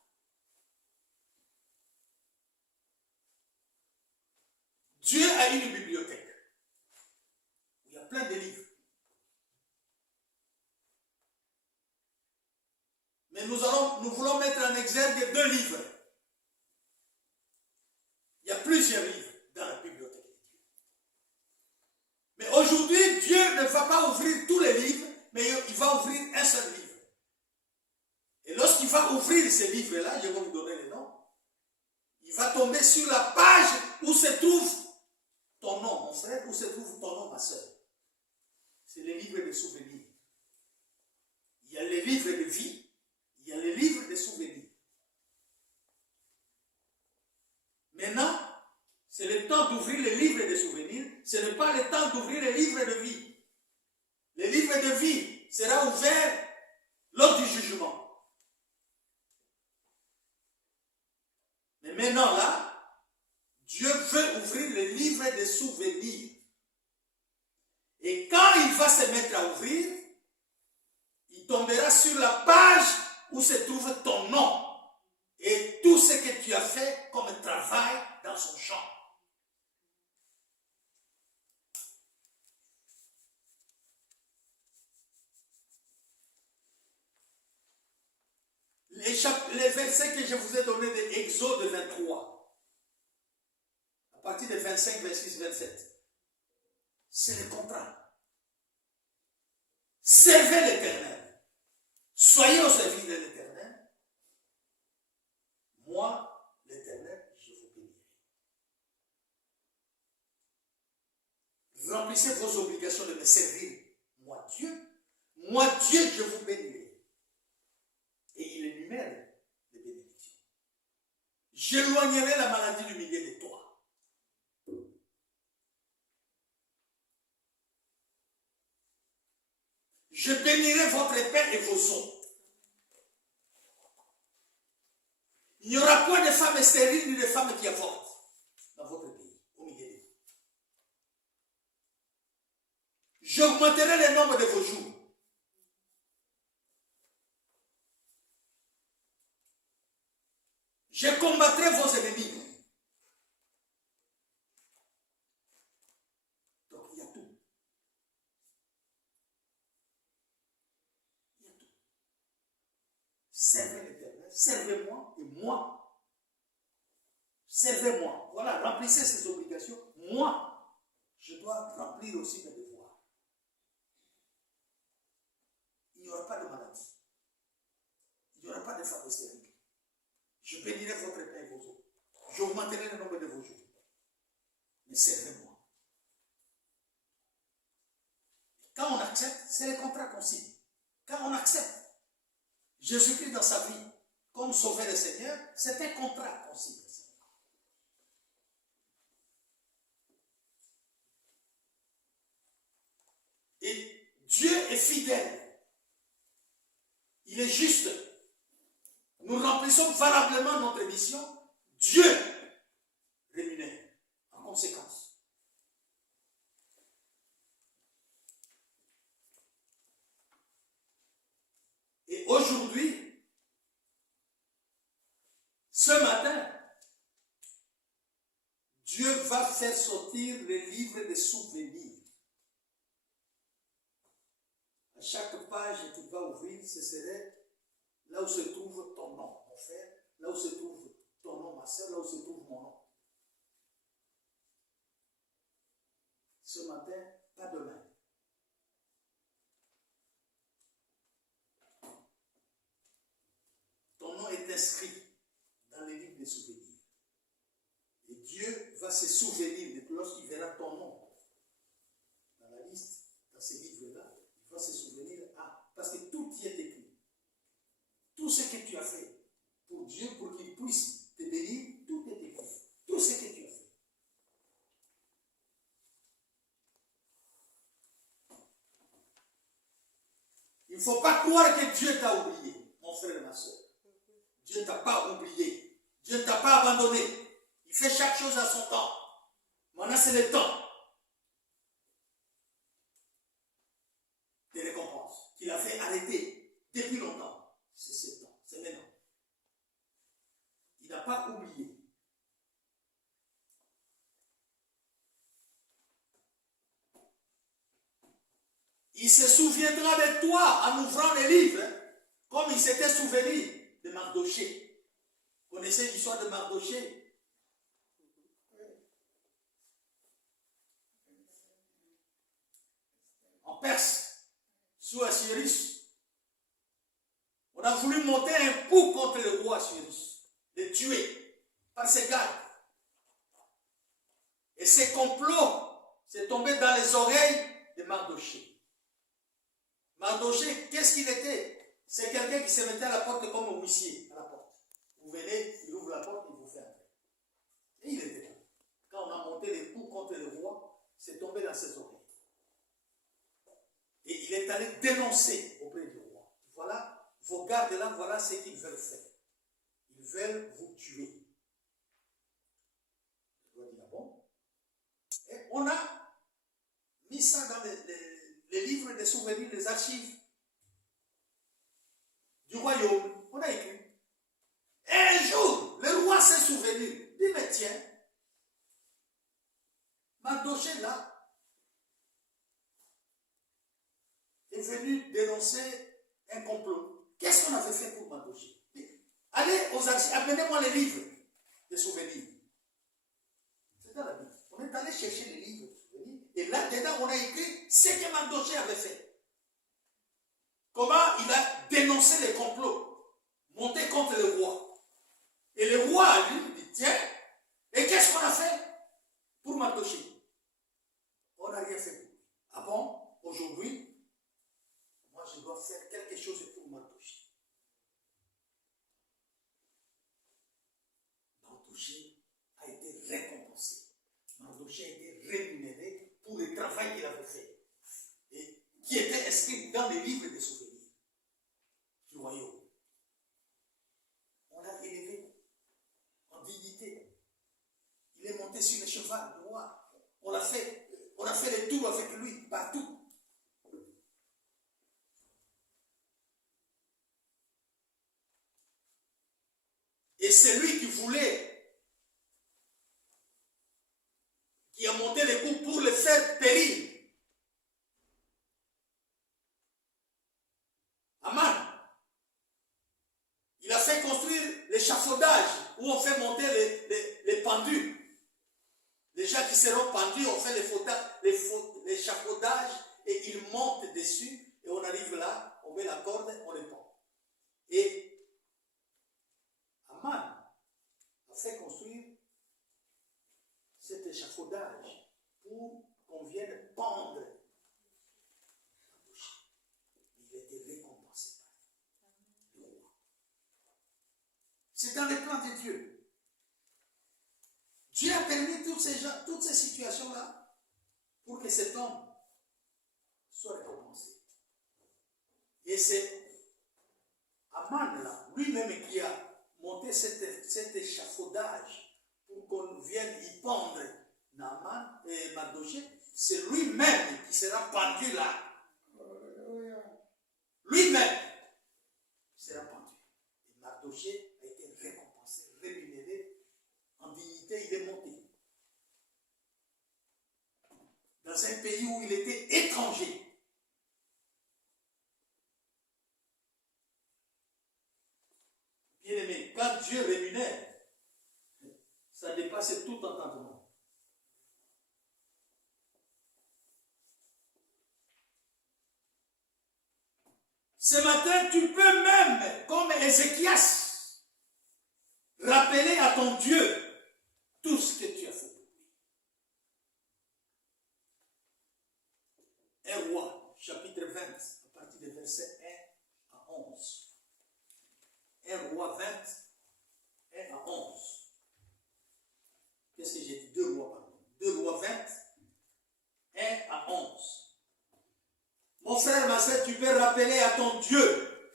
Dieu a une bibliothèque où il y a plein de livres. Mais nous voulons mettre en exergue 2 livres. Il y a plusieurs livres dans la bibliothèque de Dieu. Mais aujourd'hui, Dieu ne va pas ouvrir tous les livres, mais il va ouvrir un seul livre. Et lorsqu'il va ouvrir ces livres-là, je vais vous donner les noms, il va tomber sur la page où se trouve ton nom, mon frère, où se trouve ton nom, ma soeur. C'est les livres de souvenirs. Il y a les livres de vie, il y a les livres de souvenirs. Maintenant, c'est le temps d'ouvrir les livres de souvenirs, ce n'est pas le temps d'ouvrir les livres de vie. Les livres de vie sera ouvert lors du jugement. Mais maintenant là, Dieu veut ouvrir les livres des souvenirs. Et quand il va se mettre à ouvrir, il tombera sur la page où se trouve ton nom et tout ce que tu as fait comme travail dans son champ. Les versets que je vous ai donnés de Exode 23, à partir de 25, 26, 27, c'est le contrat. Servez l'Éternel. Soyez au service de l'Éternel. Moi, l'Éternel, je vous bénirai. Remplissez vos obligations de me servir. Moi, Dieu, je vous bénirai. Et il énumère les bénédictions. J'éloignerai la maladie du milieu de toi. Je bénirai votre pain et vos eaux. Il n'y aura point de femmes stériles ni de femmes qui avortent dans votre pays, au milieu de vous. J'augmenterai le nombre de vos jours. Je combattrai vos ennemis. Donc il y a tout. Il y a tout. Servez l'Éternel, servez-moi et moi. Servez-moi. Voilà, remplissez ces obligations. Moi, je dois remplir aussi mes devoirs. Il n'y aura pas de maladie. Il n'y aura pas de femmes stériles. Je bénirai votre pain et vos eaux. J'augmenterai le nombre de vos jours. Mais servez-moi. Quand on accepte, c'est le contrat qu'on signe. Quand on accepte Jésus-Christ dans sa vie comme sauveur et Seigneur, c'est un contrat qu'on signe. Et Dieu est fidèle. Il est juste. Nous remplissons valablement notre mission. Dieu rémunère en conséquence. Et aujourd'hui, ce matin, Dieu va faire sortir les livres de souvenirs. À chaque page qu'il va ouvrir, ce serait là où se trouve ton nom, mon frère, là où se trouve ton nom, ma soeur, là où se trouve mon nom. Ce matin, pas demain. Ton nom est inscrit dans les livres des souvenirs. Et Dieu va se souvenir de lorsqu'il verra ton nom dans la liste, dans ces livres-là, il va se souvenir, parce que tout y est écrit. Tout ce que tu as fait pour Dieu, pour qu'il puisse te bénir, tout est écrit. Tout ce que tu as fait. Il ne faut pas croire que Dieu t'a oublié, mon frère et ma soeur. Dieu ne t'a pas oublié. Dieu ne t'a pas abandonné. Il fait chaque chose à son temps. Maintenant, c'est le temps des récompenses qu'il a fait arrêter depuis longtemps. C'est ce temps, c'est maintenant. Il n'a pas oublié. Il se souviendra de toi en ouvrant les livres, comme il s'était souvenu de Mardoché. Vous connaissez l'histoire de Mardoché? En Perse, sous Assyrus, on a voulu monter un coup contre le roi Assyrus, le tuer par ses gardes. Et ces complots s'est tombé dans les oreilles de Mardoché. Mardoché, qu'est-ce qu'il était? C'est quelqu'un qui se mettait à la porte comme un huissier à la porte. Vous venez, il ouvre la porte, il vous fait entrer. Et il était là. Quand on a monté les coups contre le roi, c'est tombé dans ses oreilles. Et il est allé dénoncer auprès du roi. Voilà, vos gardes là, voilà ce qu'ils veulent faire. Ils veulent vous tuer. Je dois dire, bon. Et on a mis ça dans les livres des souvenirs, les archives du royaume. On a écrit. Et un jour, le roi s'est souvenu. Il dit, mais tiens, Mardoché là est venu dénoncer un complot. Qu'est-ce qu'on avait fait pour Mardoché? Allez aux archives, amenez-moi les livres des souvenirs. C'est dans la Bible. On est allé chercher les livres des souvenirs. Et là-dedans, on a écrit ce que Mardoché avait fait. Comment il a dénoncé les complots montés contre le roi. Et le roi, lui, dit, tiens, et qu'est-ce qu'on a fait pour Mardoché? On n'a rien fait pour lui. Ah bon? Aujourd'hui, moi, je dois faire quelque chose pour Mardoché. Mardoché a été récompensé. Mardoché a été rémunéré pour le travail qu'il avait fait. Et qui était inscrit dans les livres des souvenirs du royaume. On l'a élevé en dignité. Il est monté sur le cheval, le roi. On a fait les tours avec lui partout. Et c'est lui qui voulait, qui a monté les coups pour le faire périr. Aman. Il a fait construire l'échafaudage où on fait monter les pendus. Les gens qui seront pendus, on fait l'échafaudage et ils montent dessus et on arrive là, on met la corde, on les pend. Et Aman a fait construire cet échafaudage pour qu'on vienne pendre la bouche. Il a été récompensé par le roi. C'est dans les plans de Dieu. Dieu a permis toutes ces situations-là pour que cet homme soit récompensé. Et c'est Aman-là, lui-même qui a monté cet échafaudage pour qu'on vienne y pendre Naaman et Mardoché. C'est lui-même qui sera pendu là. Lui-même sera pendu. Et Mardoché a été récompensé, rémunéré. En dignité, il est monté. Dans un pays où il était étranger. Bien aimé, quand Dieu rémunère, ça dépasse tout entendement. Ce matin, tu peux même, comme Ézéchias, rappeler à ton Dieu tout ce que tu as fait. 1 Roi, chapitre 20, à partir des versets 1 à 11. 1 Roi 20, 1 à 11. Qu'est-ce que j'ai dit? 2 Rois, pardon. 2 Rois 20, 1 à 11. Mon frère, ma soeur, tu peux rappeler rappeler à ton Dieu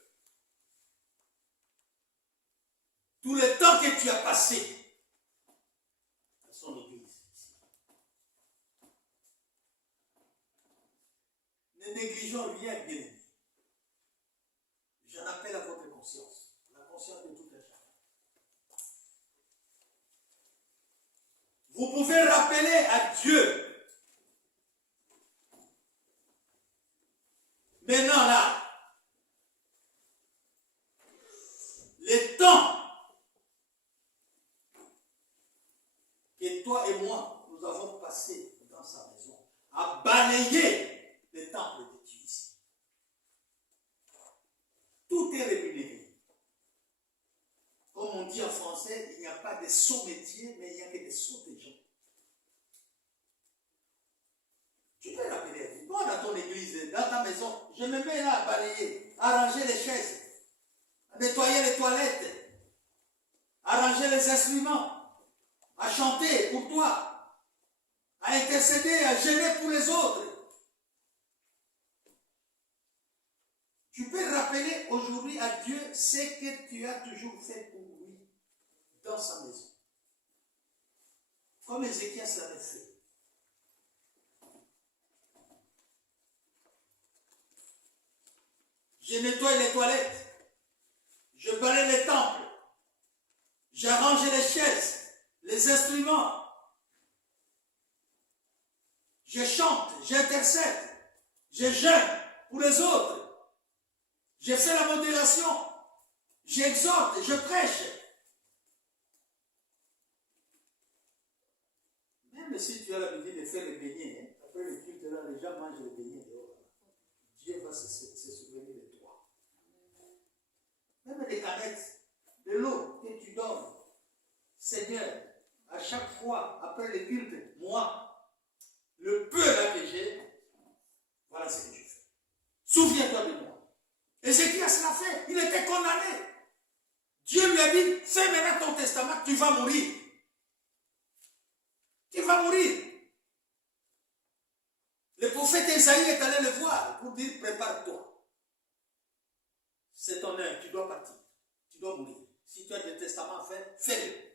tout le temps que tu as passé à son église. Ne négligeons rien, bien aimé. J'en appelle à votre conscience, la conscience de tout un chacun. Vous pouvez rappeler à Dieu. Maintenant là, le temps que toi et moi, nous avons passé dans sa maison, à balayer le temple de Dieu ici. Tout est rémunéré. Comme on dit en français, il n'y a pas de sot métier, mais il n'y a que des sots des gens. Tu peux rappeler à Dieu, toi dans ton église, dans ta maison, je me mets là à balayer, à ranger les chaises, à nettoyer les toilettes, à ranger les instruments, à chanter pour toi, à intercéder, à gêner pour les autres. Tu peux rappeler aujourd'hui à Dieu ce que tu as toujours fait pour lui dans sa maison. Comme Ézéchias l'avait fait. Je nettoie les toilettes, je balaye les temples, j'arrange les chaises, les instruments, je chante, j'intercède, je jeûne pour les autres, je fais la modération, j'exhorte, je prêche. Même si tu as l'habitude de faire les beignets, après le culte là, les gens mangent les beignets dehors. Dieu va se souvenir de toi. Même les canettes, de l'eau que tu donnes, Seigneur, à chaque fois, après le culte, moi, le peu là que j'ai, voilà ce que je fais. Souviens-toi de moi. Ézéchias l'a fait, il était condamné. Dieu lui a dit, fais maintenant ton testament, tu vas mourir. Tu vas mourir. Le prophète Esaïe est allé le voir pour dire, prépare-toi. C'est ton heure, tu dois partir. Tu dois mourir. Si tu as des testaments à faire, fais-le.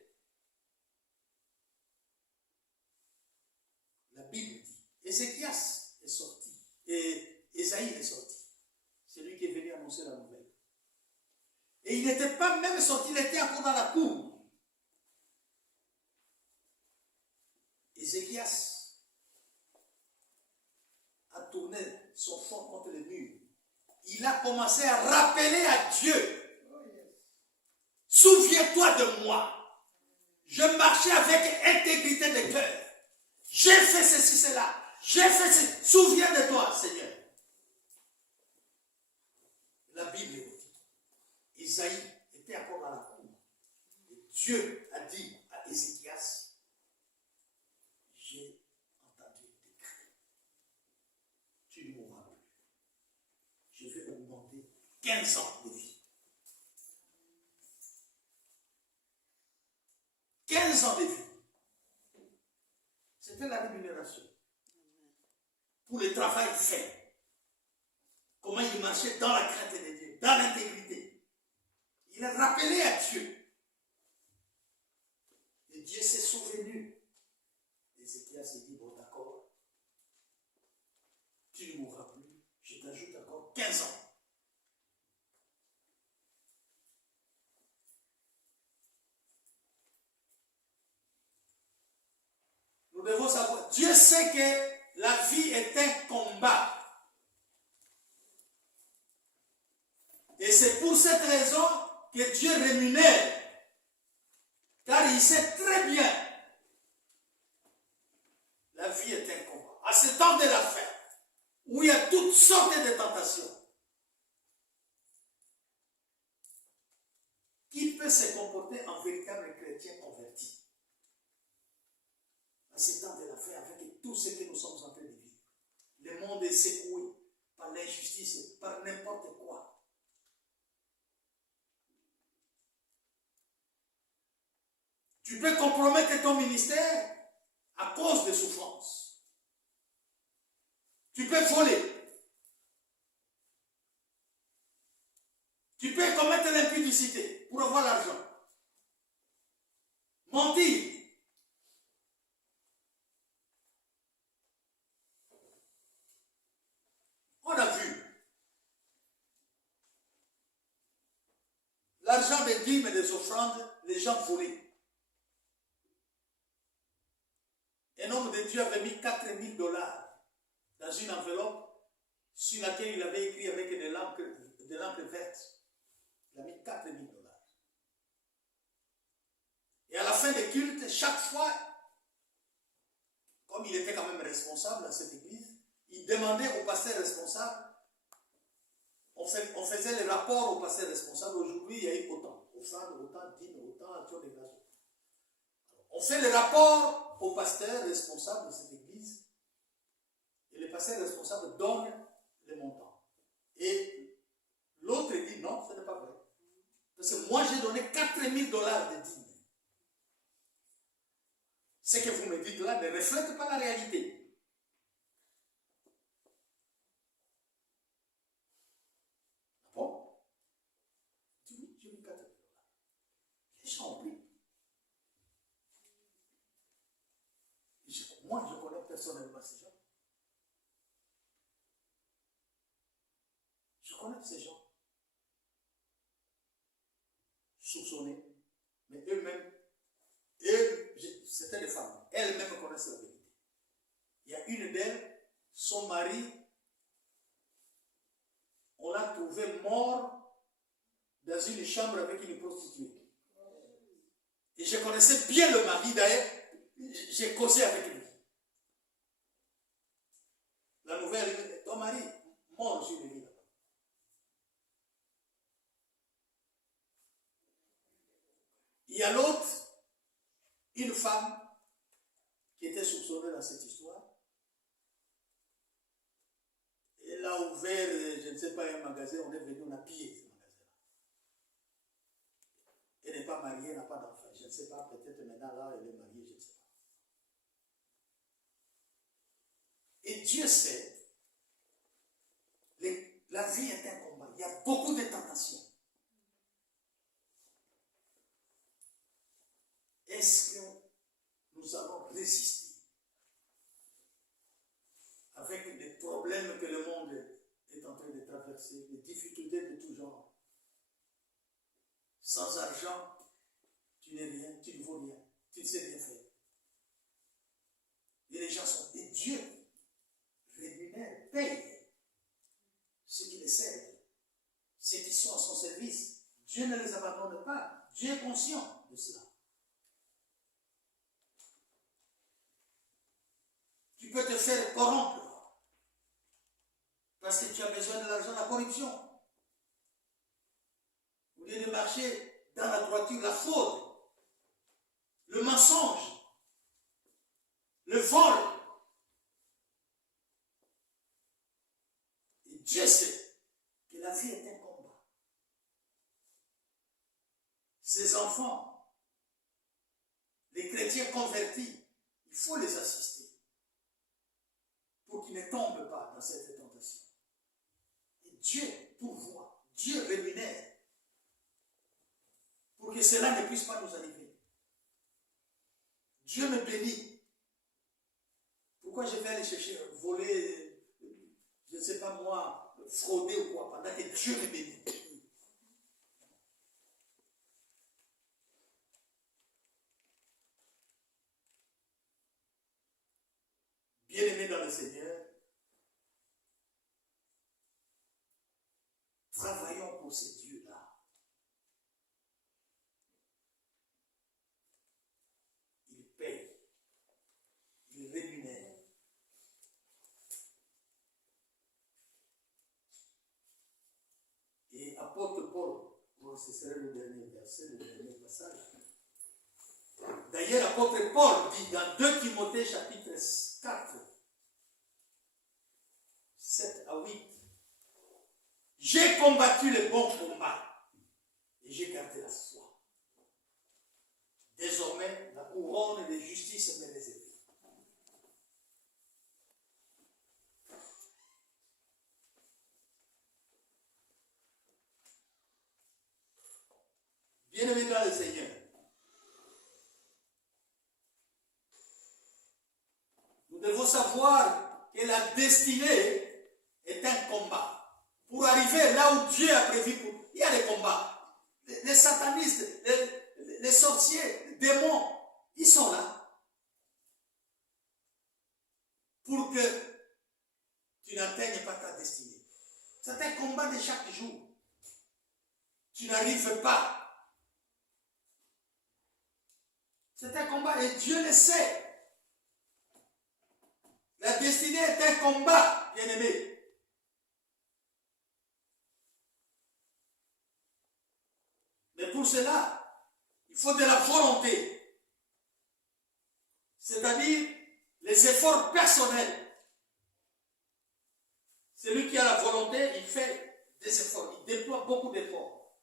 La Bible dit, Ézéchias est sorti. Et Esaïe est sorti. C'est lui qui est venu annoncer la nouvelle. Et il n'était pas même sorti, il était encore dans la cour. Ézéchias a tourné son front contre le mur. Il a commencé à rappeler à Dieu. Souviens-toi de moi. Je marchais avec intégrité de cœur. J'ai fait ceci, cela. J'ai fait ceci. Souviens de toi, Seigneur. La Bible dit, Isaïe était encore dans la cour. Et Dieu a dit à Ézéchias, j'ai entendu tes cris. Tu ne mourras plus. Je vais augmenter 15 ans de vie. 15 ans de vie. C'était la rémunération. Pour le travail fait. Comment il marchait dans la crainte de Dieu, dans l'intégrité. Il a rappelé à Dieu. Et Dieu s'est souvenu. Ézéchias s'est dit, bon d'accord, tu ne mourras plus, je t'ajoute encore 15 ans. Nous devons savoir, Dieu sait que la vie est un combat. Et c'est pour cette raison que Dieu rémunère. Car il sait très bien, la vie est un combat. À ce temps de la fête, où il y a toutes sortes de tentations, qui peut se comporter en véritable chrétien converti? À ce temps de la fête, avec tout ce que nous sommes en train de vivre. Le monde est secoué par l'injustice, par n'importe quoi. Tu peux compromettre ton ministère à cause de souffrances. Tu peux voler. Tu peux commettre l'impudicité pour avoir l'argent. Mentir. On a vu l'argent des dîmes et des offrandes, les gens volaient. Un homme de Dieu avait mis 4 000 dollars dans une enveloppe sur laquelle il avait écrit avec de l'encre verte. Il a mis 4 000 dollars. Et à la fin des cultes, chaque fois, comme il était quand même responsable dans cette église, il demandait au pasteur responsable, on faisait le rapport au pasteur responsable, aujourd'hui il y a eu autant, autant, dîmes, autant, actions de grâce. On fait le rapport au pasteur responsable de cette église, et le pasteur responsable donne les montants. Et l'autre dit non, ce n'est pas vrai. Parce que moi j'ai donné 4 000 dollars de dîmes. Ce que vous me dites là ne reflète pas la réalité. Bon, oui, j'ai mis 4 000 dollars. Les gens ont pris. Moi, je connais personnellement ces gens. Je connais ces gens. Soupçonnés. Mais eux-mêmes, c'était des femmes. Elles-mêmes connaissent la vérité. Il y a une d'elles, son mari, on l'a trouvé mort dans une chambre avec une prostituée. Et je connaissais bien le mari d'ailleurs. J'ai causé avec lui. La nouvelle, ton mari, mort sur le lit là-bas. Il y a l'autre, une femme qui était soupçonnée dans cette histoire. Elle a ouvert, je ne sais pas, un magasin, on est venu, on a pillé ce magasin-là. Elle n'est pas mariée, elle n'a pas d'enfant. Je ne sais pas, peut-être maintenant là, elle est mariée, je ne sais pas. Et Dieu sait, la vie est un combat. Il y a beaucoup de tentations. Est-ce que nous allons résister avec les problèmes que le monde est en train de traverser, les difficultés de tout genre? Sans argent, tu n'es rien, tu ne vaux rien, tu ne sais rien faire. Et les gens sont... Et Dieu rémunère, paye ceux qui les servent, ceux qui sont à son service. Dieu ne les abandonne pas. Dieu est conscient de cela. Tu peux te faire corrompre parce que tu as besoin de l'argent, la corruption. Au lieu de marcher dans la droiture, la fraude, le mensonge, le vol. Et Dieu sait que la vie est un combat. Ces enfants, les chrétiens convertis, il faut les assister pour qu'ils ne tombent pas dans cette tentation. Et Dieu pourvoit, Dieu rémunère pour que cela ne puisse pas nous arriver. Dieu me bénit. Pourquoi je vais aller chercher, voler, je ne sais pas moi, frauder ou quoi, pendant que Dieu me bénit? Bien-aimés dans le Seigneur, travaillons pour ces dieux-là. Ils payent, ils rémunèrent. Et apôtre Paul, bon, ce serait le dernier verset, le dernier passage. D'ailleurs, apôtre Paul dit dans 2 Timothée chapitre 4, 7 à 8, j'ai combattu le bon combat et j'ai gardé la foi. Désormais, la couronne de justice m'est réservée. Bien-aimés dans le Seigneur, nous devons savoir que la destinée est un combat. Pour arriver là où Dieu a prévu, il y a des combats. Les satanistes, les sorciers, les démons, ils sont là. Pour que tu n'atteignes pas ta destinée. C'est un combat de chaque jour. Tu n'arrives pas. C'est un combat et Dieu le sait. La destinée est un combat, bien-aimé. Mais pour cela, il faut de la volonté. C'est-à-dire les efforts personnels. Celui qui a la volonté, il fait des efforts, il déploie beaucoup d'efforts.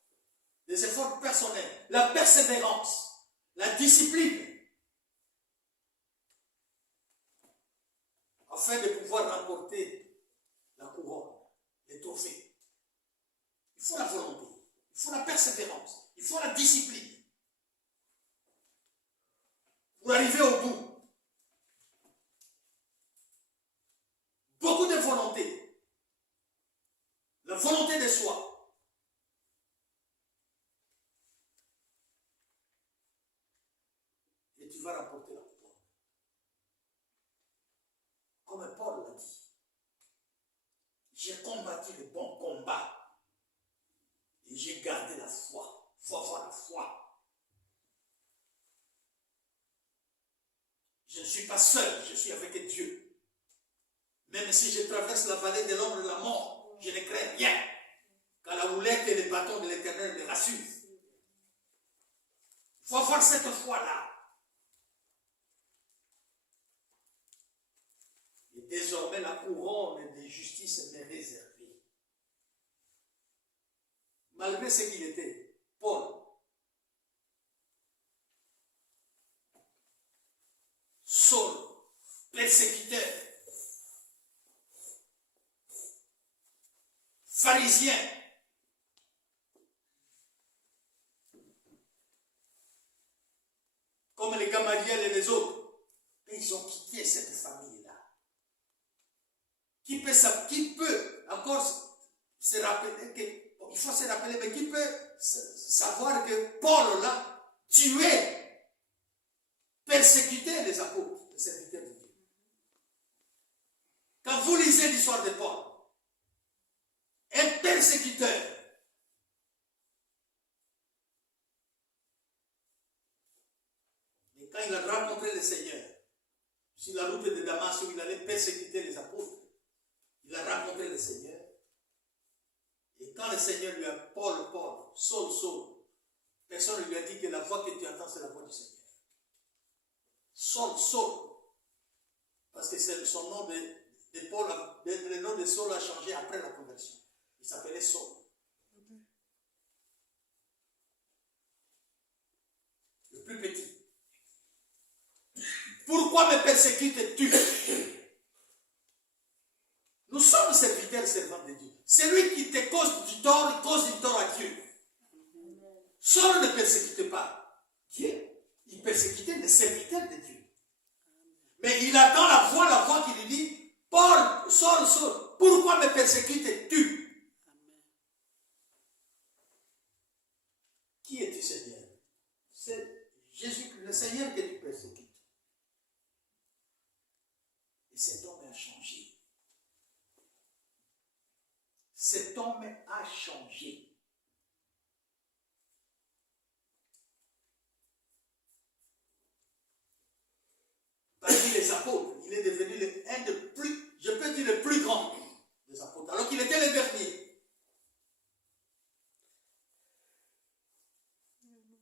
Des efforts personnels, la persévérance, la discipline, afin de pouvoir remporter la couronne, les trophées. Il faut la volonté, il faut la persévérance. Il faut la discipline pour arriver au bout. Beaucoup de volonté. La volonté de soi. Et tu vas remporter la couronne. Comme Paul l'a dit. J'ai combattu le bon combat. Et j'ai gardé la foi. Il faut avoir la foi. Je ne suis pas seul, je suis avec Dieu. Même si je traverse la vallée de l'ombre de la mort, je ne crains rien. Car la houlette et le bâton de l'Éternel me rassurent. Il faut avoir cette foi-là. Et désormais, la couronne de justice m'est réservée. Malgré ce qu'il était, Paul, Saul, persécuteur, pharisien, comme les Gamaliel et les autres, mais ils ont quitté cette famille-là. Qui peut encore se rappeler que il faut se rappeler, mais qui peut savoir que Paul là tuait, persécutait les apôtres, les serviteurs de Dieu. Quand vous lisez l'histoire de Paul, un persécuteur, mais quand il a rencontré le Seigneur, sur la route de Damas où il allait persécuter les apôtres, il a rencontré le Seigneur. Et quand le Seigneur lui a dit, Paul, Saul, personne ne lui a dit que la voix que tu entends, c'est la voix du Seigneur. Saul, parce que c'est son nom de Paul, le nom de Saul a changé après la conversion. Il s'appelait Saul. Le plus petit. Pourquoi me persécutes-tu? Nous sommes serviteurs et servantes de Dieu. Celui qui te cause du tort, il cause du tort à Dieu. Saul ne persécute pas Dieu. Il persécutait les serviteurs de Dieu. Mais il attend la voix qui lui dit, Paul, Saul, pourquoi me persécutes-tu? Qui es-tu, Seigneur? C'est Jésus, le Seigneur que tu persécutes. Et cet homme a changé. Cet homme a changé. Parmi les apôtres, il est devenu un des plus, je peux dire le plus grand des apôtres, alors qu'il était le dernier.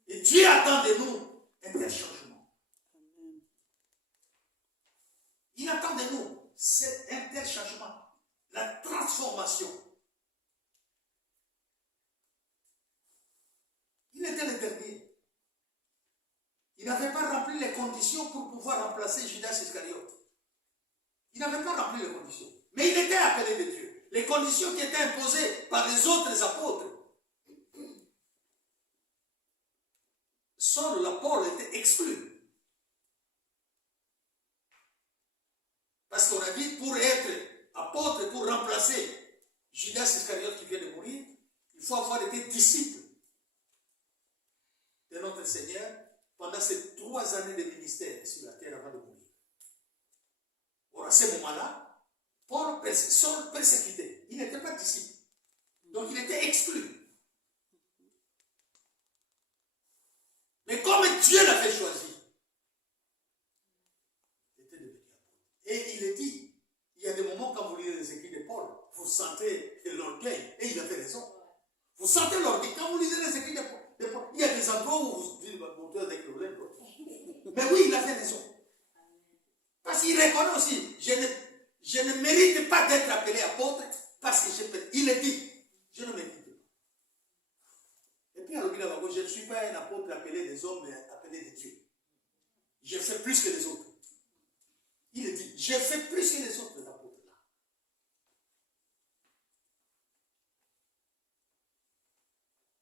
Et Dieu attend de nous un tel changement. Il attend de nous un tel changement, la transformation. Il était le dernier. Il n'avait pas rempli les conditions pour pouvoir remplacer Judas Iscariote. Il n'avait pas rempli les conditions. Mais il était appelé de Dieu. Les conditions qui étaient imposées par les autres apôtres. Saul, l'apôtre, était exclu. Parce qu'on a dit, pour être apôtre, pour remplacer Judas Iscariote qui vient de mourir, il faut avoir été disciple de notre Seigneur pendant ces 3 années de ministère sur la terre avant de mourir. Or, à ce moment-là, Saul persécutait. Il n'était pas disciple. Donc, il était exclu. Mais comme Dieu l'avait choisi, il était devenu apôtre. Et il est dit, il y a des moments quand vous lisez les écrits de Paul, vous sentez l'orgueil. Et il avait raison. Vous sentez l'orgueil. Quand vous lisez les écrits de Paul, il y a des endroits où vous dites, mon Dieu, avec le problème. Mais oui, il avait raison. Parce qu'il reconnaît aussi, je ne mérite pas d'être appelé apôtre parce que il est dit, je ne mérite pas. Et puis, alors, je ne suis pas un apôtre appelé des hommes, mais appelé des dieux. Je fais plus que les autres. Il est dit, je fais plus que les autres apôtres là.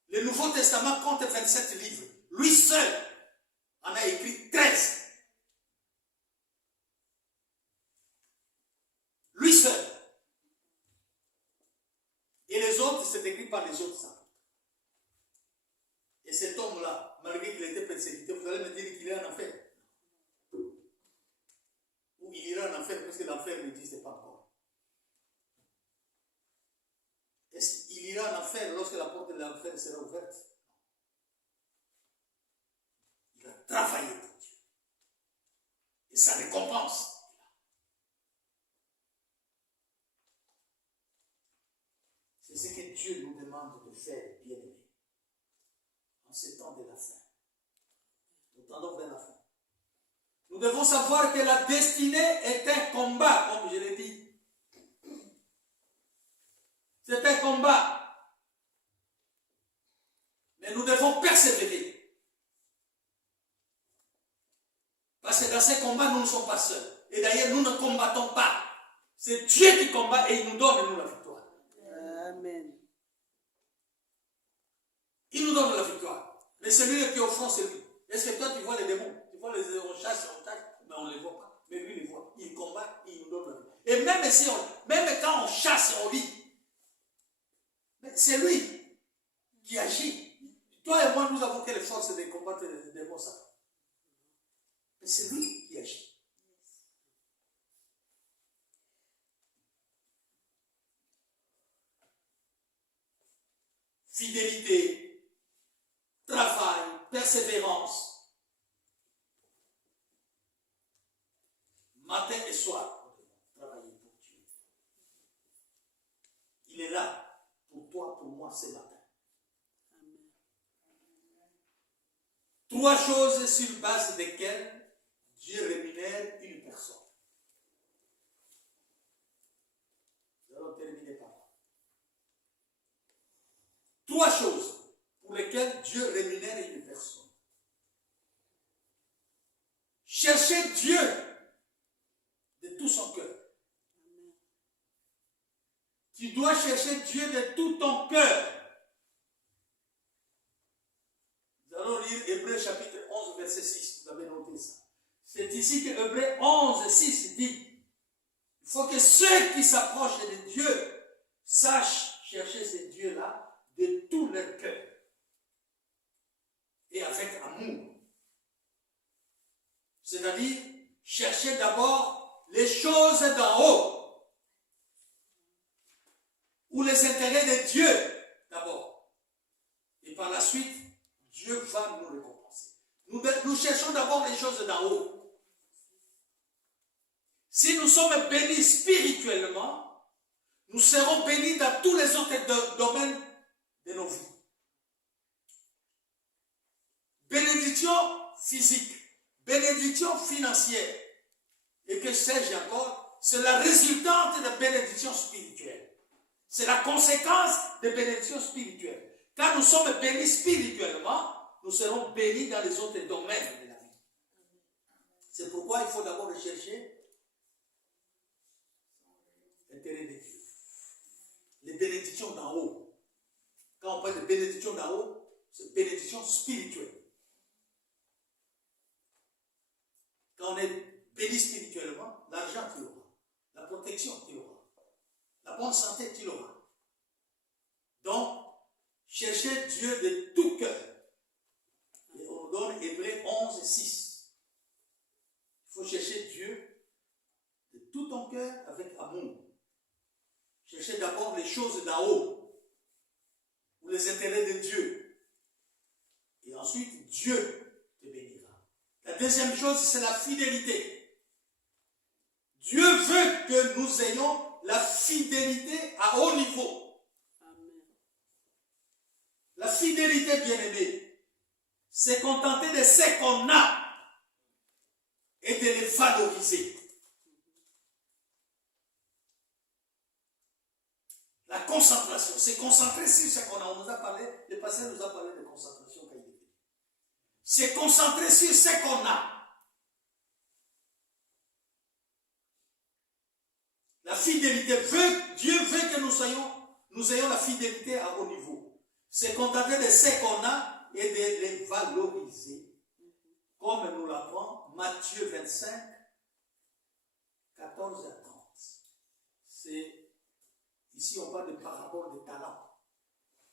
Le Nouveau Testament compte 27 livres. Lui seul en a écrit 13. Lui seul. Et les autres, c'est écrit par les autres apôtres. Et cet homme-là, malgré qu'il était persécuté, vous allez me dire qu'il est en enfer. Ou il ira en enfer parce que l'enfer n'existe pas encore. Est-ce qu'il ira en enfer lorsque la porte de l'enfer sera ouverte? Il a travaillé pour Dieu. Et sa récompense. C'est ce que Dieu nous demande de faire, bien-aimés. En ces temps de la fin. Nous tendons vers la fin. Nous devons savoir que la destinée est un combat, comme je l'ai dit. C'est un combat. Mais nous devons persévérer. Parce que dans ces combats, nous ne sommes pas seuls. Et d'ailleurs, nous ne combattons pas. C'est Dieu qui combat et il nous donne, nous, la victoire. Amen. Il nous donne la victoire. Mais celui qui est au front, c'est lui. Est-ce que toi, tu vois les démons? Tu vois les on chasse, mais on ne les voit pas. Mais lui, il les voit. Il combat, il nous donne la victoire. Et même, même quand on chasse, on lit. C'est lui qui agit. Toi et moi, nous avons quelle force de combattre les démons, ça? Mais c'est lui qui agit. Fidélité, travail, persévérance. Matin et soir, nous devons travailler pour Dieu. Il est là pour toi, pour moi, ce matin. 3 choses sur base desquelles Dieu rémunère une personne. Nous allons terminer par là. 3 choses pour lesquelles Dieu rémunère une personne. Chercher Dieu de tout son cœur. Tu dois chercher Dieu de tout ton cœur. Nous allons lire Hébreux chapitre 11, verset 6. Vous avez noté ça. C'est ici que Hébreux 11, 6 dit, il faut que ceux qui s'approchent de Dieu sachent chercher ce Dieu-là de tout leur cœur et avec amour. C'est-à-dire, chercher d'abord les choses d'en haut ou les intérêts de Dieu d'abord. Et par la suite, Dieu va nous récompenser. Nous cherchons d'abord les choses d'en haut. Si nous sommes bénis spirituellement, nous serons bénis dans tous les autres domaines de nos vies. Bénédiction physique, bénédiction financière, et que sais-je encore, c'est la résultante de bénédiction spirituelle. C'est la conséquence de bénédiction spirituelle. Quand nous sommes bénis spirituellement, nous serons bénis dans les autres domaines de la vie. C'est pourquoi il faut d'abord rechercher l'intérêt de Dieu. Les bénédictions d'en haut. Quand on parle de bénédiction d'en haut, c'est bénédiction spirituelle. Quand on est béni spirituellement, l'argent, tu l'auras. La protection, tu l'auras. La bonne santé, tu l'auras. Donc, cherchez Dieu de tout cœur. Et on nous donne Hébreux 11, 6. Il faut chercher Dieu de tout ton cœur avec amour. Cherchez d'abord les choses d'en haut, ou les intérêts de Dieu. Et ensuite, Dieu te bénira. La deuxième chose, c'est la fidélité. Dieu veut que nous ayons la fidélité à haut niveau. Amen. La fidélité, bien-aimée, c'est contenter de ce qu'on a et de les valoriser. La concentration, c'est concentrer sur ce qu'on a. On nous a parlé, le pasteur nous a parlé de concentration quand il est venu. C'est concentrer sur ce qu'on a. La fidélité Dieu veut que nous ayons la fidélité à haut niveau. C'est contenter de ce qu'on a et de les valoriser. Comme nous l'apprend Matthieu 25, 14 à 30. Ici, on parle de parabole de talent.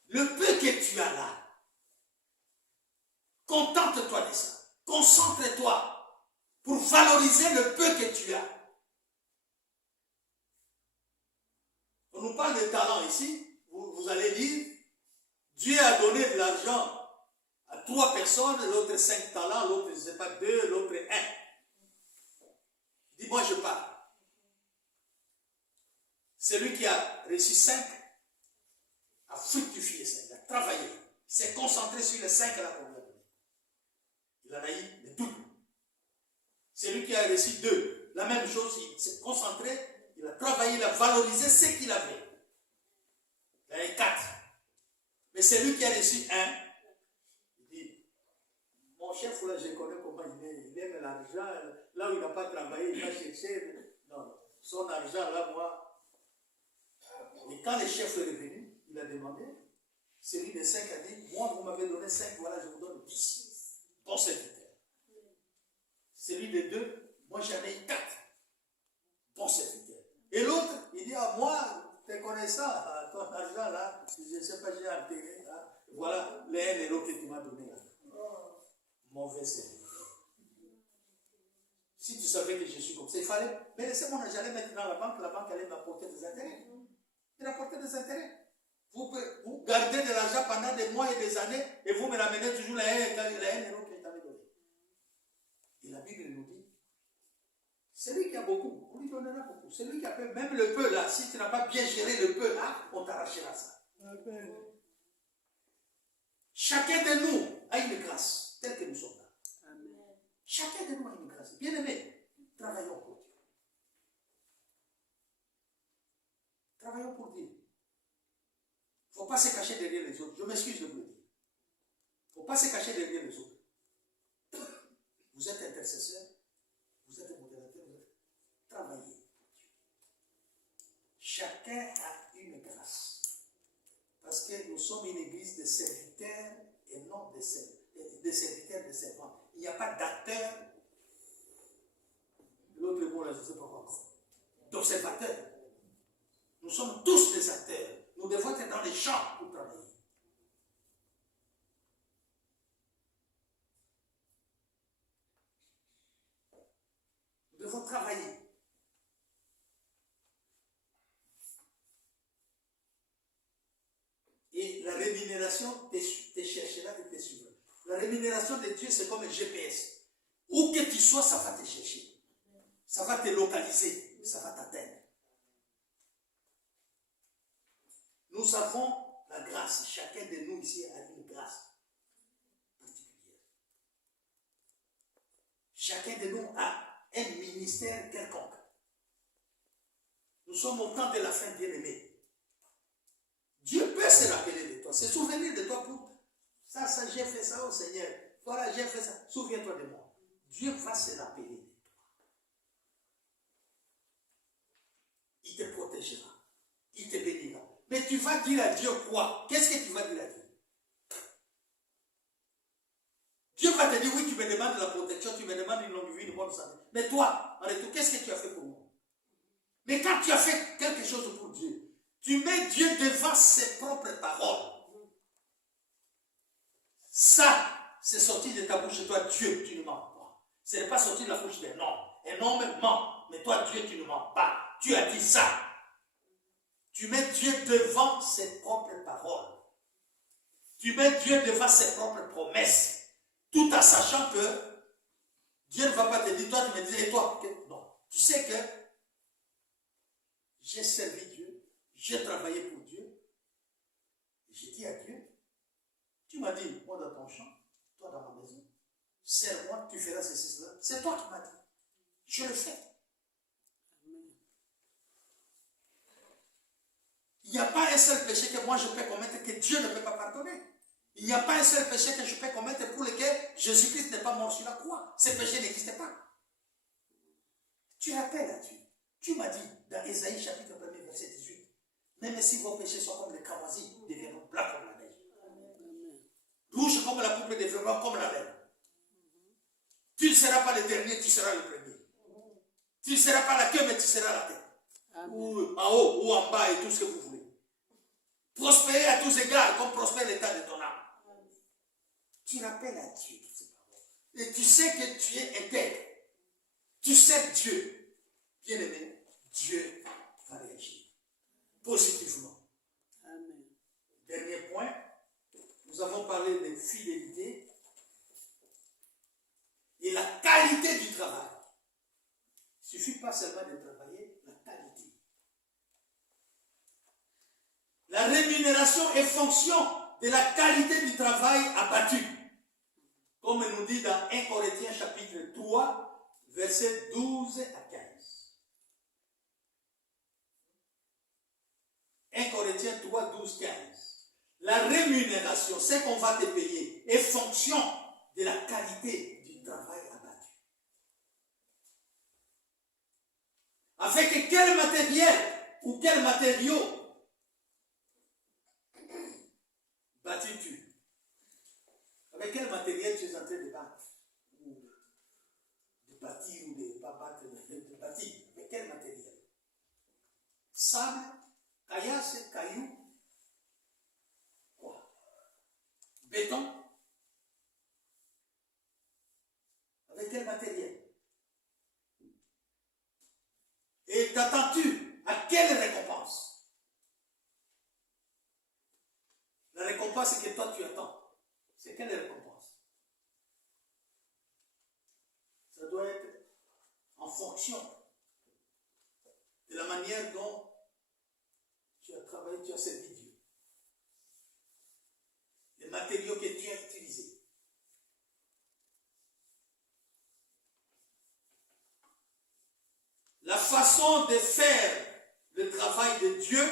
Le peu que tu as là, contente-toi de ça. Concentre-toi pour valoriser le peu que tu as. On nous parle de talent ici. Vous allez dire, Dieu a donné de l'argent à 3 personnes, l'autre 5 talents, l'autre, je ne sais pas, 2, l'autre 1. Dis-moi, je parle. Celui qui a reçu 5 a fructifié ça, il a travaillé, il s'est concentré sur les 5 là qu'on lui a donné. Il en a eu le double. Celui qui a reçu 2, la même chose, il s'est concentré, il a travaillé, il a valorisé ce qu'il avait. Il a eu 4. Mais celui qui a reçu 1, il dit, mon chef là, je connais comment il aime l'argent, là où il n'a pas travaillé, il va chercher. Non, son argent là, moi. Et quand le chef est revenu, il a demandé, celui de 5 a dit, moi vous m'avez donné 5, voilà je vous donne 10. Bon serviteur. Celui de 2, moi j'en ai 4. Bon serviteur. Et l'autre, il dit, ah moi, te connaissant, ton argent là, je ne sais pas, j'ai enterré, hein, voilà les 1 euro que tu m'as donné là. Mauvais serviteur. Si tu savais que je suis comme ça, il fallait, mais laissez mon argent, j'allais mettre dans la banque allait m'apporter des intérêts. Il apporte des intérêts. Vous gardez de l'argent pendant des mois et des années et vous me ramenez toujours les 1 euro qu'il t'avait donné. Et la Bible nous dit, celui qui a beaucoup, on lui donnera beaucoup. Celui qui a peu, même le peu là, si tu n'as pas bien géré le peu là, on t'arrachera ça. Amen. Chacun de nous a une grâce, telle que nous sommes là. Amen. Chacun de nous a une grâce. Bien aimé, travaillons pour Dieu. Travaillons pour Dieu. Il ne faut pas se cacher derrière les autres. Je m'excuse de vous le dire. Il ne faut pas se cacher derrière les autres. Vous êtes intercesseur, vous êtes modérateur, vous êtes... Travaillez. Chacun a une grâce. Parce que nous sommes une église de serviteurs et non de serviteurs de servants. Il n'y a pas d'acteur. L'autre mot là, je ne sais pas quoi encore. D'observateur. Nous sommes tous des acteurs. Nous devons être dans les champs pour travailler. Nous devons travailler. Et la rémunération te cherchera et te suivra. La rémunération de Dieu, c'est comme un GPS. Où que tu sois, ça va te chercher. Ça va te localiser. Ça va t'atteindre. Nous avons la grâce. Chacun de nous ici a une grâce particulière. Chacun de nous a un ministère quelconque. Nous sommes au temps de la fin, bien-aimés. Dieu peut se rappeler de toi, se souvenir de toi pour ça, j'ai fait ça au Seigneur. Voilà, j'ai fait ça. Souviens-toi de moi. Dieu va se rappeler de toi. Il te protégera. Il te bénira. Mais tu vas dire à Dieu quoi? Qu'est-ce que tu vas dire à Dieu? Dieu va te dire, oui, tu me demandes la protection. question, tu me demandes une longue vie, une bonne santé. Mais toi, en retour, qu'est-ce que tu as fait pour moi? Mais quand tu as fait quelque chose pour Dieu, tu mets Dieu devant ses propres paroles. Ça, c'est sorti de ta bouche, toi, Dieu, tu ne mens pas. Ce n'est pas sorti de la bouche d'un homme. Un homme ment, mais toi, Dieu, tu ne mens pas. Tu as dit ça. Tu mets Dieu devant ses propres paroles. Tu mets Dieu devant ses propres promesses. Tout en sachant que Dieu ne va pas te dire, toi, tu me disais, et toi, non. Tu sais que j'ai servi Dieu, j'ai travaillé pour Dieu. J'ai dit à Dieu, tu m'as dit, moi dans ton champ, toi dans ma maison, sers-moi, tu feras ceci, cela. C'est toi qui m'as dit. Je le fais. Il n'y a pas un seul péché que moi je peux commettre que Dieu ne peut pas pardonner. Il n'y a pas un seul péché que je peux commettre pour lequel Jésus-Christ n'est pas mort sur la croix. Ce péché n'existait pas. Tu rappelles à Dieu. Tu m'as dit dans Ésaïe chapitre 1 verset 18, même si vos péchés sont comme les cramoisis, deviendront blancs comme la neige. Rouge comme la pourpre des fleurs, comme la laine. Tu ne seras pas le dernier, tu seras le premier. Tu ne seras pas la queue, mais tu seras la tête. Ou en haut, ou en bas, et tout ce que vous voulez. Prospérer à tous égards, comme prospère l'état de ton âme. Tu rappelles à Dieu toutes ces paroles. Et tu sais que tu es intègre. Tu sais Dieu. Bien aimé, Dieu va réagir positivement. Amen. Dernier point, nous avons parlé de fidélité et la qualité du travail. Il ne suffit pas seulement de travailler, la qualité. La rémunération est fonction de la qualité du travail abattu. Comme nous dit dans 1 Corinthiens chapitre 3, versets 12 à 15. 1 Corinthiens 3, 12, 15. La rémunération, ce qu'on va te payer, est fonction de la qualité du travail abattu. Avec quel matériel ou quel matériau bâtis-tu? Avec quel matériel tu es en train de battre? Ou de bâtir ou de ne pas battre, de bâtir? Avec quel matériel? Sable, caillasse, cailloux, quoi? Béton? Avec quel matériel? Et t'attends-tu à quelle récompense? La récompense que toi tu attends, c'est quelle récompense? Ça doit être en fonction de la manière dont tu as travaillé, tu as servi Dieu. Les matériaux que tu as utilisés. La façon de faire le travail de Dieu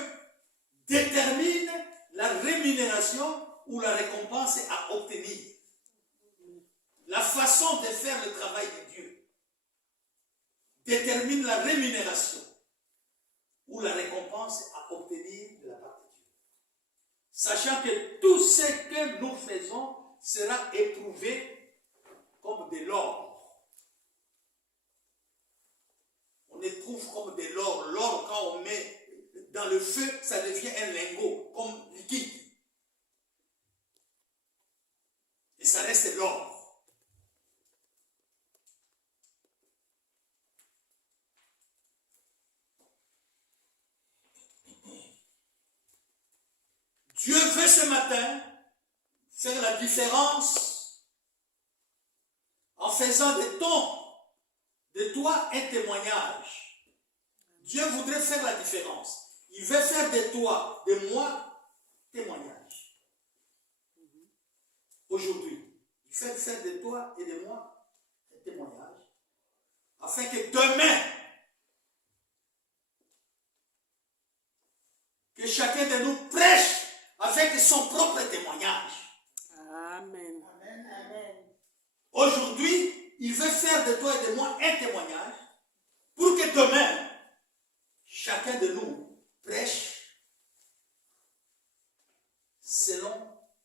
détermine la rémunération ou la récompense à obtenir. La façon de faire le travail de Dieu détermine la rémunération ou la récompense à obtenir de la part de Dieu. Sachant que tout ce que nous faisons sera éprouvé comme de l'or. On éprouve comme de l'or. L'or, quand on met dans le feu, ça devient un lingot, comme liquide. Et ça reste l'or. Dieu veut ce matin faire la différence en faisant de toi un témoignage. Dieu voudrait faire la différence. Il veut faire de toi, de moi, témoignage. Aujourd'hui, il fait faire de toi et de moi un témoignage. Afin que demain, que chacun de nous prêche avec son propre témoignage. Amen. Amen. Amen. Aujourd'hui, il veut faire de toi et de moi un témoignage pour que demain, chacun de nous prêche selon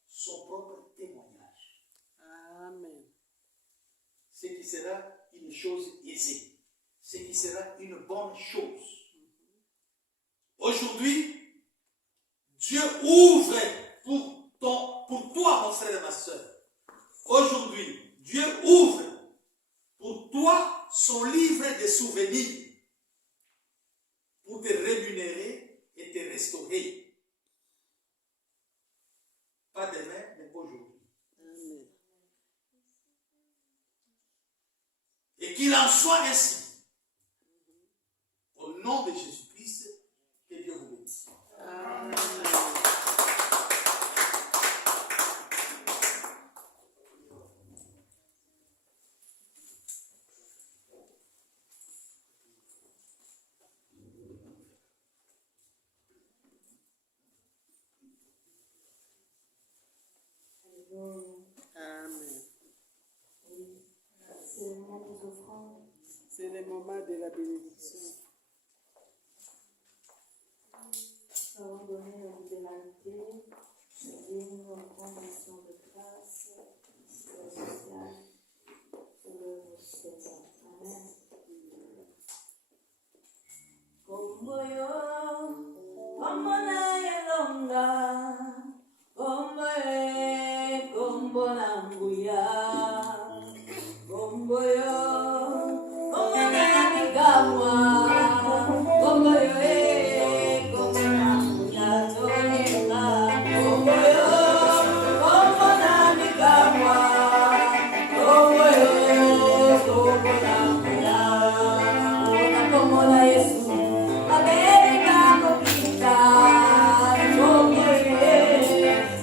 son propre témoignage. Amen. Ce qui sera une chose aisée, ce qui sera une bonne chose. Aujourd'hui, Dieu ouvre pour toi, mon frère et ma soeur. Aujourd'hui, Dieu ouvre pour toi son livre de souvenirs pour te rémunérer et te restaurer. Pas demain, mais aujourd'hui. Et qu'il en soit ainsi. Au nom de Jésus-Christ, que Dieu vous bénisse. Amen. C'est le moment des offrandes. C'est le moment de la bénédiction. Nous avons donné la libéralité, nous en condition de grâce, sociale, pour le Seigneur. Amen. Komboyo, kombona elonga, kombona mbuya, komboyo, kombona migamwa, komboyo kombona mbuya toyenga, komboyo, kombona migamwa, komboyo kombona mbuya, ona kombona Yesu, Amerika kopita, komboyo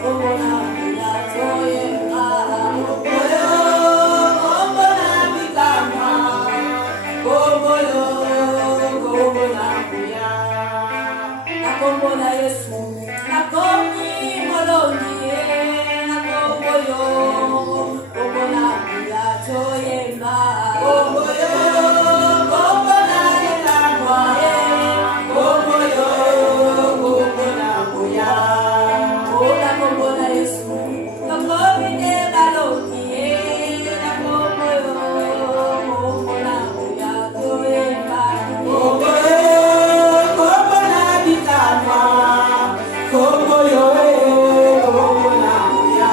kombona mbuya toyenga, komboyo kombona migamwa, komboyo kombona mbuya, nakombona Yesu, nakomi molongi, nakomboyo kombona mbuya toyenga, komboyo kombona migamwa, komboyo kombona mbuya, nakombona Yesu, nakomi ne balongi, nakomboyo kombona mbuya toyenga, komboyo kombona migamwa, komboyo kombona mbuya,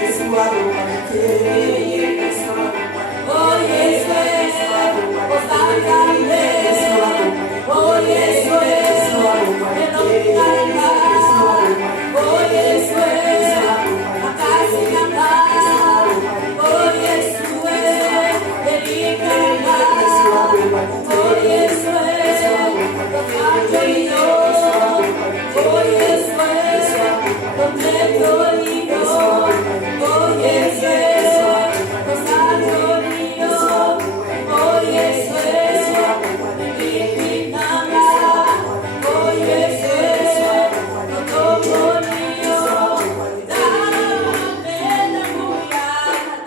Yesu arumanike, oh Yesu, osakale, oh Yesu, elokaleka, oh Yesu, akasinanga, oh Yesu, elikanga, oh Yesu, okajoino, oh Yesu, otejoino, oh Yesu, okajoino, oh Yesu, elikanga, oh Yesu, otojonio, damena kuya,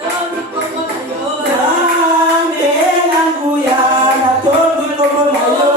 tonu komonayo, Dame la nguya, na tondo komo na yo.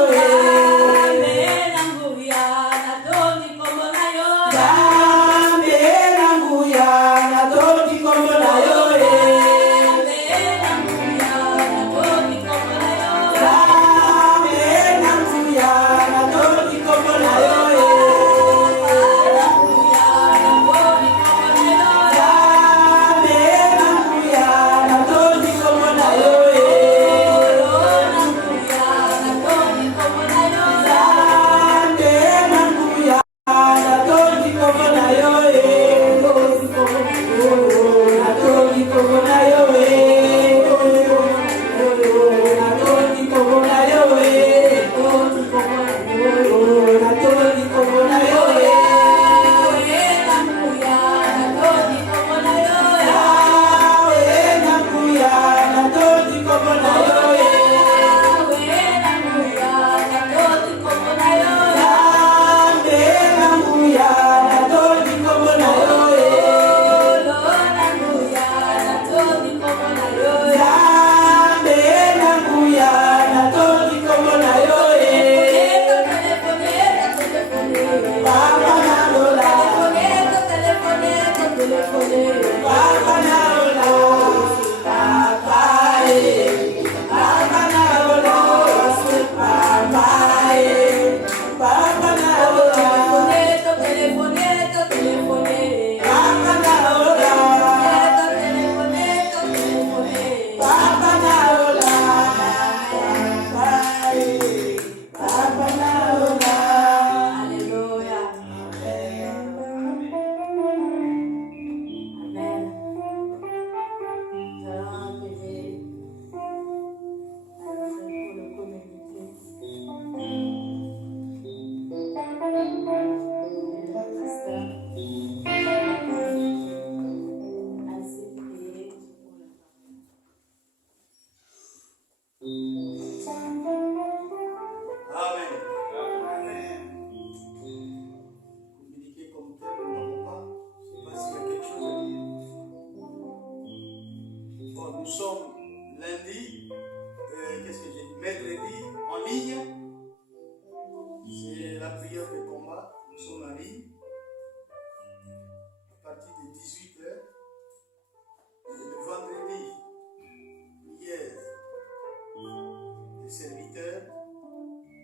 les serviteurs,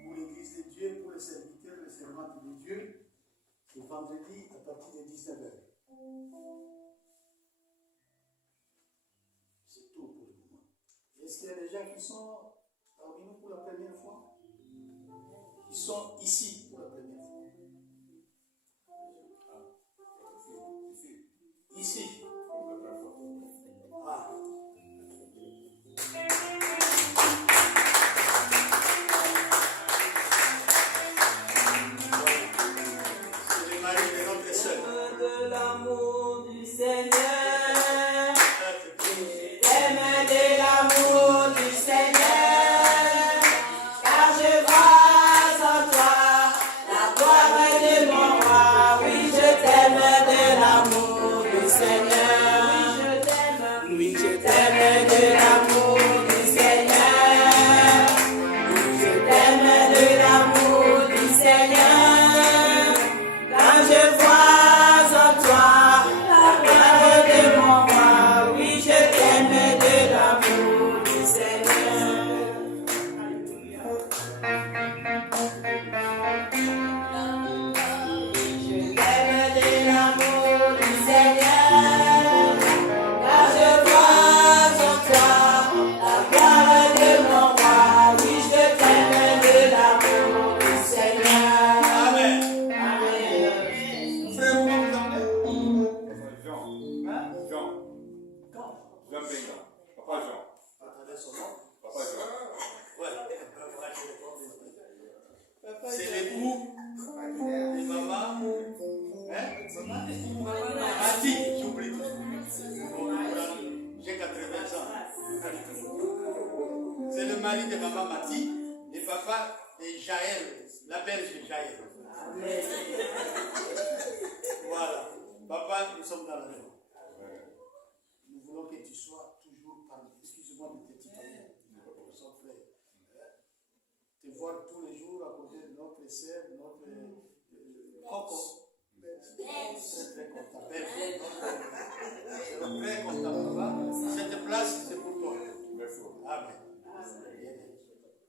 pour l'Église de Dieu, pour les serviteurs, les servantes de Dieu, c'est vendredi à partir de 19h. C'est tout pour le moment. Est-ce qu'il y a des gens qui sont parmi nous pour la première fois? Qui sont ici pour la première fois? Ici. Ah. C'est le mari de notre sœur. De l'amour du Seigneur, j'aime de l'amour du Seigneur, car je vois en toi la gloire de mon roi. Oui, je t'aime de l'amour du Seigneur. Oui, je t'aime de l'amour du Seigneur. Oui, je t'aime de l'amour du Seigneur. Quand je vois en toi la gloire de mon roi, oui, je t'aime de l'amour du Seigneur. Je t'aime de l'amour du Seigneur. Quand je vois en toi la gloire de mon roi, oui, je t'aime de l'amour du Seigneur. Amen. Amen. Frère, vous m'entendez? Jean. Hein? Jean. Quand? Jean Benga. Papa Jean. Attendez son nom. Papa Jean. Ouais. C'est l'époux de maman. Hein? Mati, j'oublie toujours. J'ai 80 ans. C'est le mari de maman Mati et papa de Jaël, la belge Jaël. Voilà. Papa, nous sommes dans la maison. Nous voulons que tu sois toujours parmi. Excuse-moi de te tutoyer. Son frère. Te voir tous les jours à côté de notre sœur, notre Coco. Très content. Très content, papa. Cette place, c'est pour toi. Amen.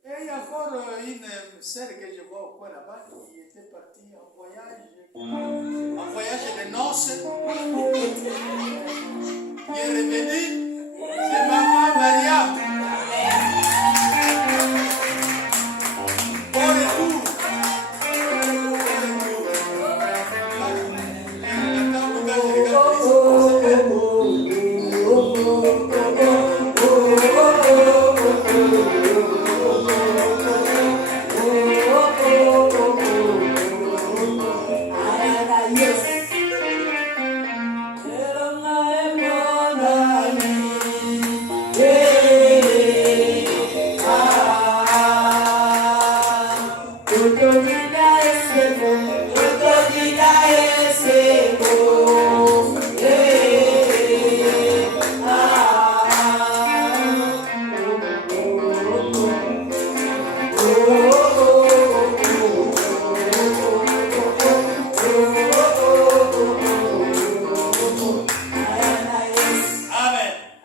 Et il y a encore une sœur que je vois au coin là-bas qui était partie en voyage de noces, qui est revenue. C'est maman Maria. Bon retour.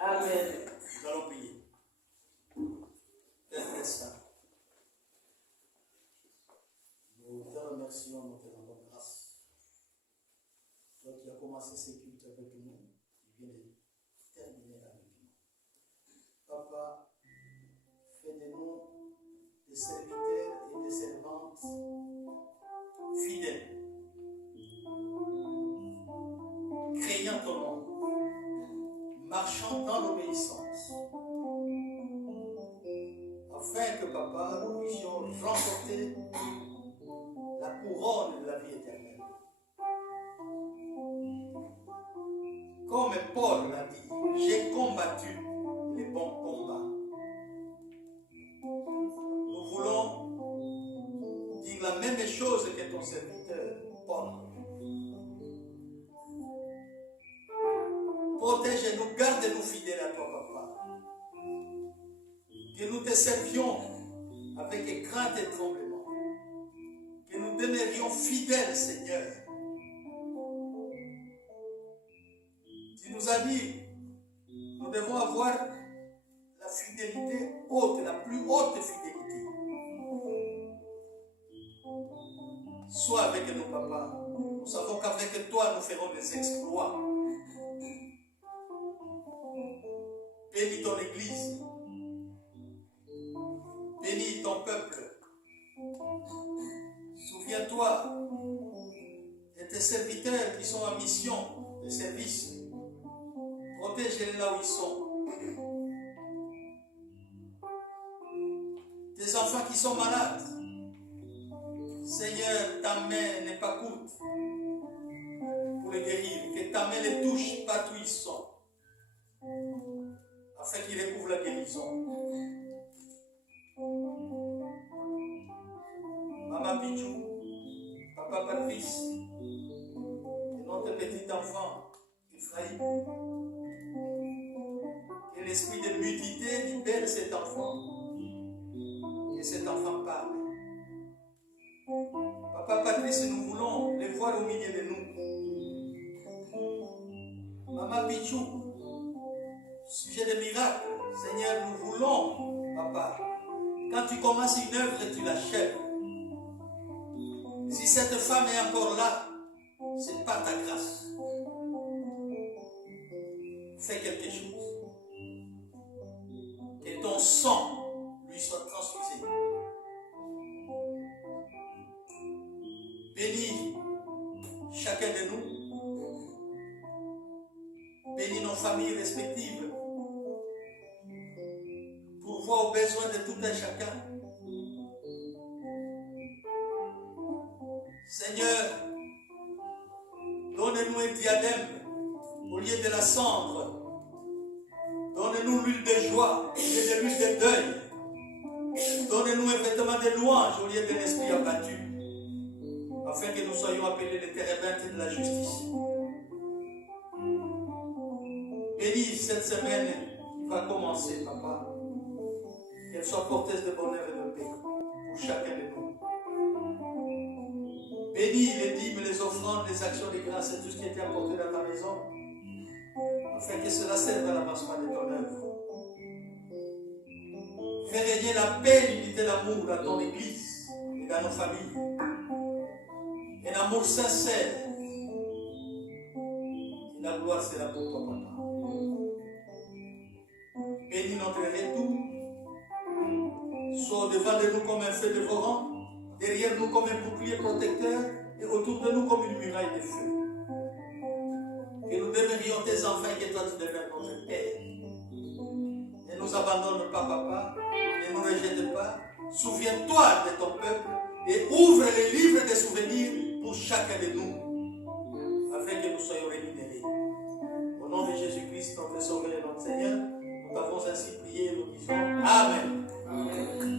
Amen. Nous allons prier. Père très saint, nous te remercions, nous te rendons grâce. Toi qui as commencé ce culte avec nous, qui vient de terminer avec nous. Papa, fais de nous des serviteurs et des servantes fidèles, craignant ton nom, marchant dans l'obéissance, afin que, papa, nous puissions remporter la couronne de la vie éternelle. Comme Paul l'a dit, j'ai combattu les bons combats. Nous voulons dire la même chose que ton serviteur, Paul. Protège-nous, garde-nous fidèles à toi, papa. Que nous te servions avec crainte et tremblement. Que nous demeurions fidèles, Seigneur. Tu nous as dit, nous devons avoir la fidélité haute, la plus haute fidélité. Sois avec nous, papa. Nous savons qu'avec toi, nous ferons des exploits. Bénis ton Église. Bénis ton peuple. Souviens-toi de tes serviteurs qui sont en mission de service. Protège-les là où ils sont. Tes enfants qui sont malades. Seigneur, ta main n'est pas courte pour les guérir. Que ta main les touche partout où ils sont. Afin qu'ils recouvrent la guérison. Maman Pichou, Papa Patrice, et notre petit enfant, Ephraïm. Que l'esprit de mutité libère cet enfant. Que cet enfant parle. Papa Patrice, nous voulons les voir au milieu de nous. Maman Pichou, sujet de miracle, Seigneur, nous voulons, Papa, quand tu commences une œuvre, tu l'achèves. Si cette femme est encore là, c'est par ta grâce. Fais quelque chose. Que ton sang lui soit transfusé. Bénis chacun de nous. Bénis nos familles respectives. Pourvois aux besoins de tout un chacun. Seigneur, donne-nous un diadème au lieu de la cendre. Donne-nous l'huile de joie au lieu de l'huile de deuil. Donne-nous un vêtement de louange au lieu d'un esprit abattu. Afin que nous soyons appelés les térébintes de la justice. Bénis cette semaine qui va commencer, Papa. Qu'elle soit porteuse de bonheur et de paix pour chacun de nous. Bénis les dîmes, les offrandes, les actions de grâce et tout ce qui était apporté dans ta maison, afin que cela serve à l'avancement de ton œuvre. Fais régner la paix, l'unité, l'amour dans ton Église et dans nos familles. Un amour sincère. Et la gloire sera pour toi, Papa. Bénis notre retour. Sois au-devant de nous comme un feu dévorant, derrière nous comme un bouclier protecteur et autour de nous comme une muraille de feu. Que nous demeurions tes enfants et que toi tu demeures notre Père. Ne nous abandonne pas, Papa. Ne nous rejette pas. Souviens-toi de ton peuple et ouvre les livres des souvenirs pour chacun de nous, afin que nous soyons rémunérés. Au nom de Jésus-Christ, notre Sauveur et notre Seigneur, nous t'avons ainsi prié et nous disons Amen. Amen.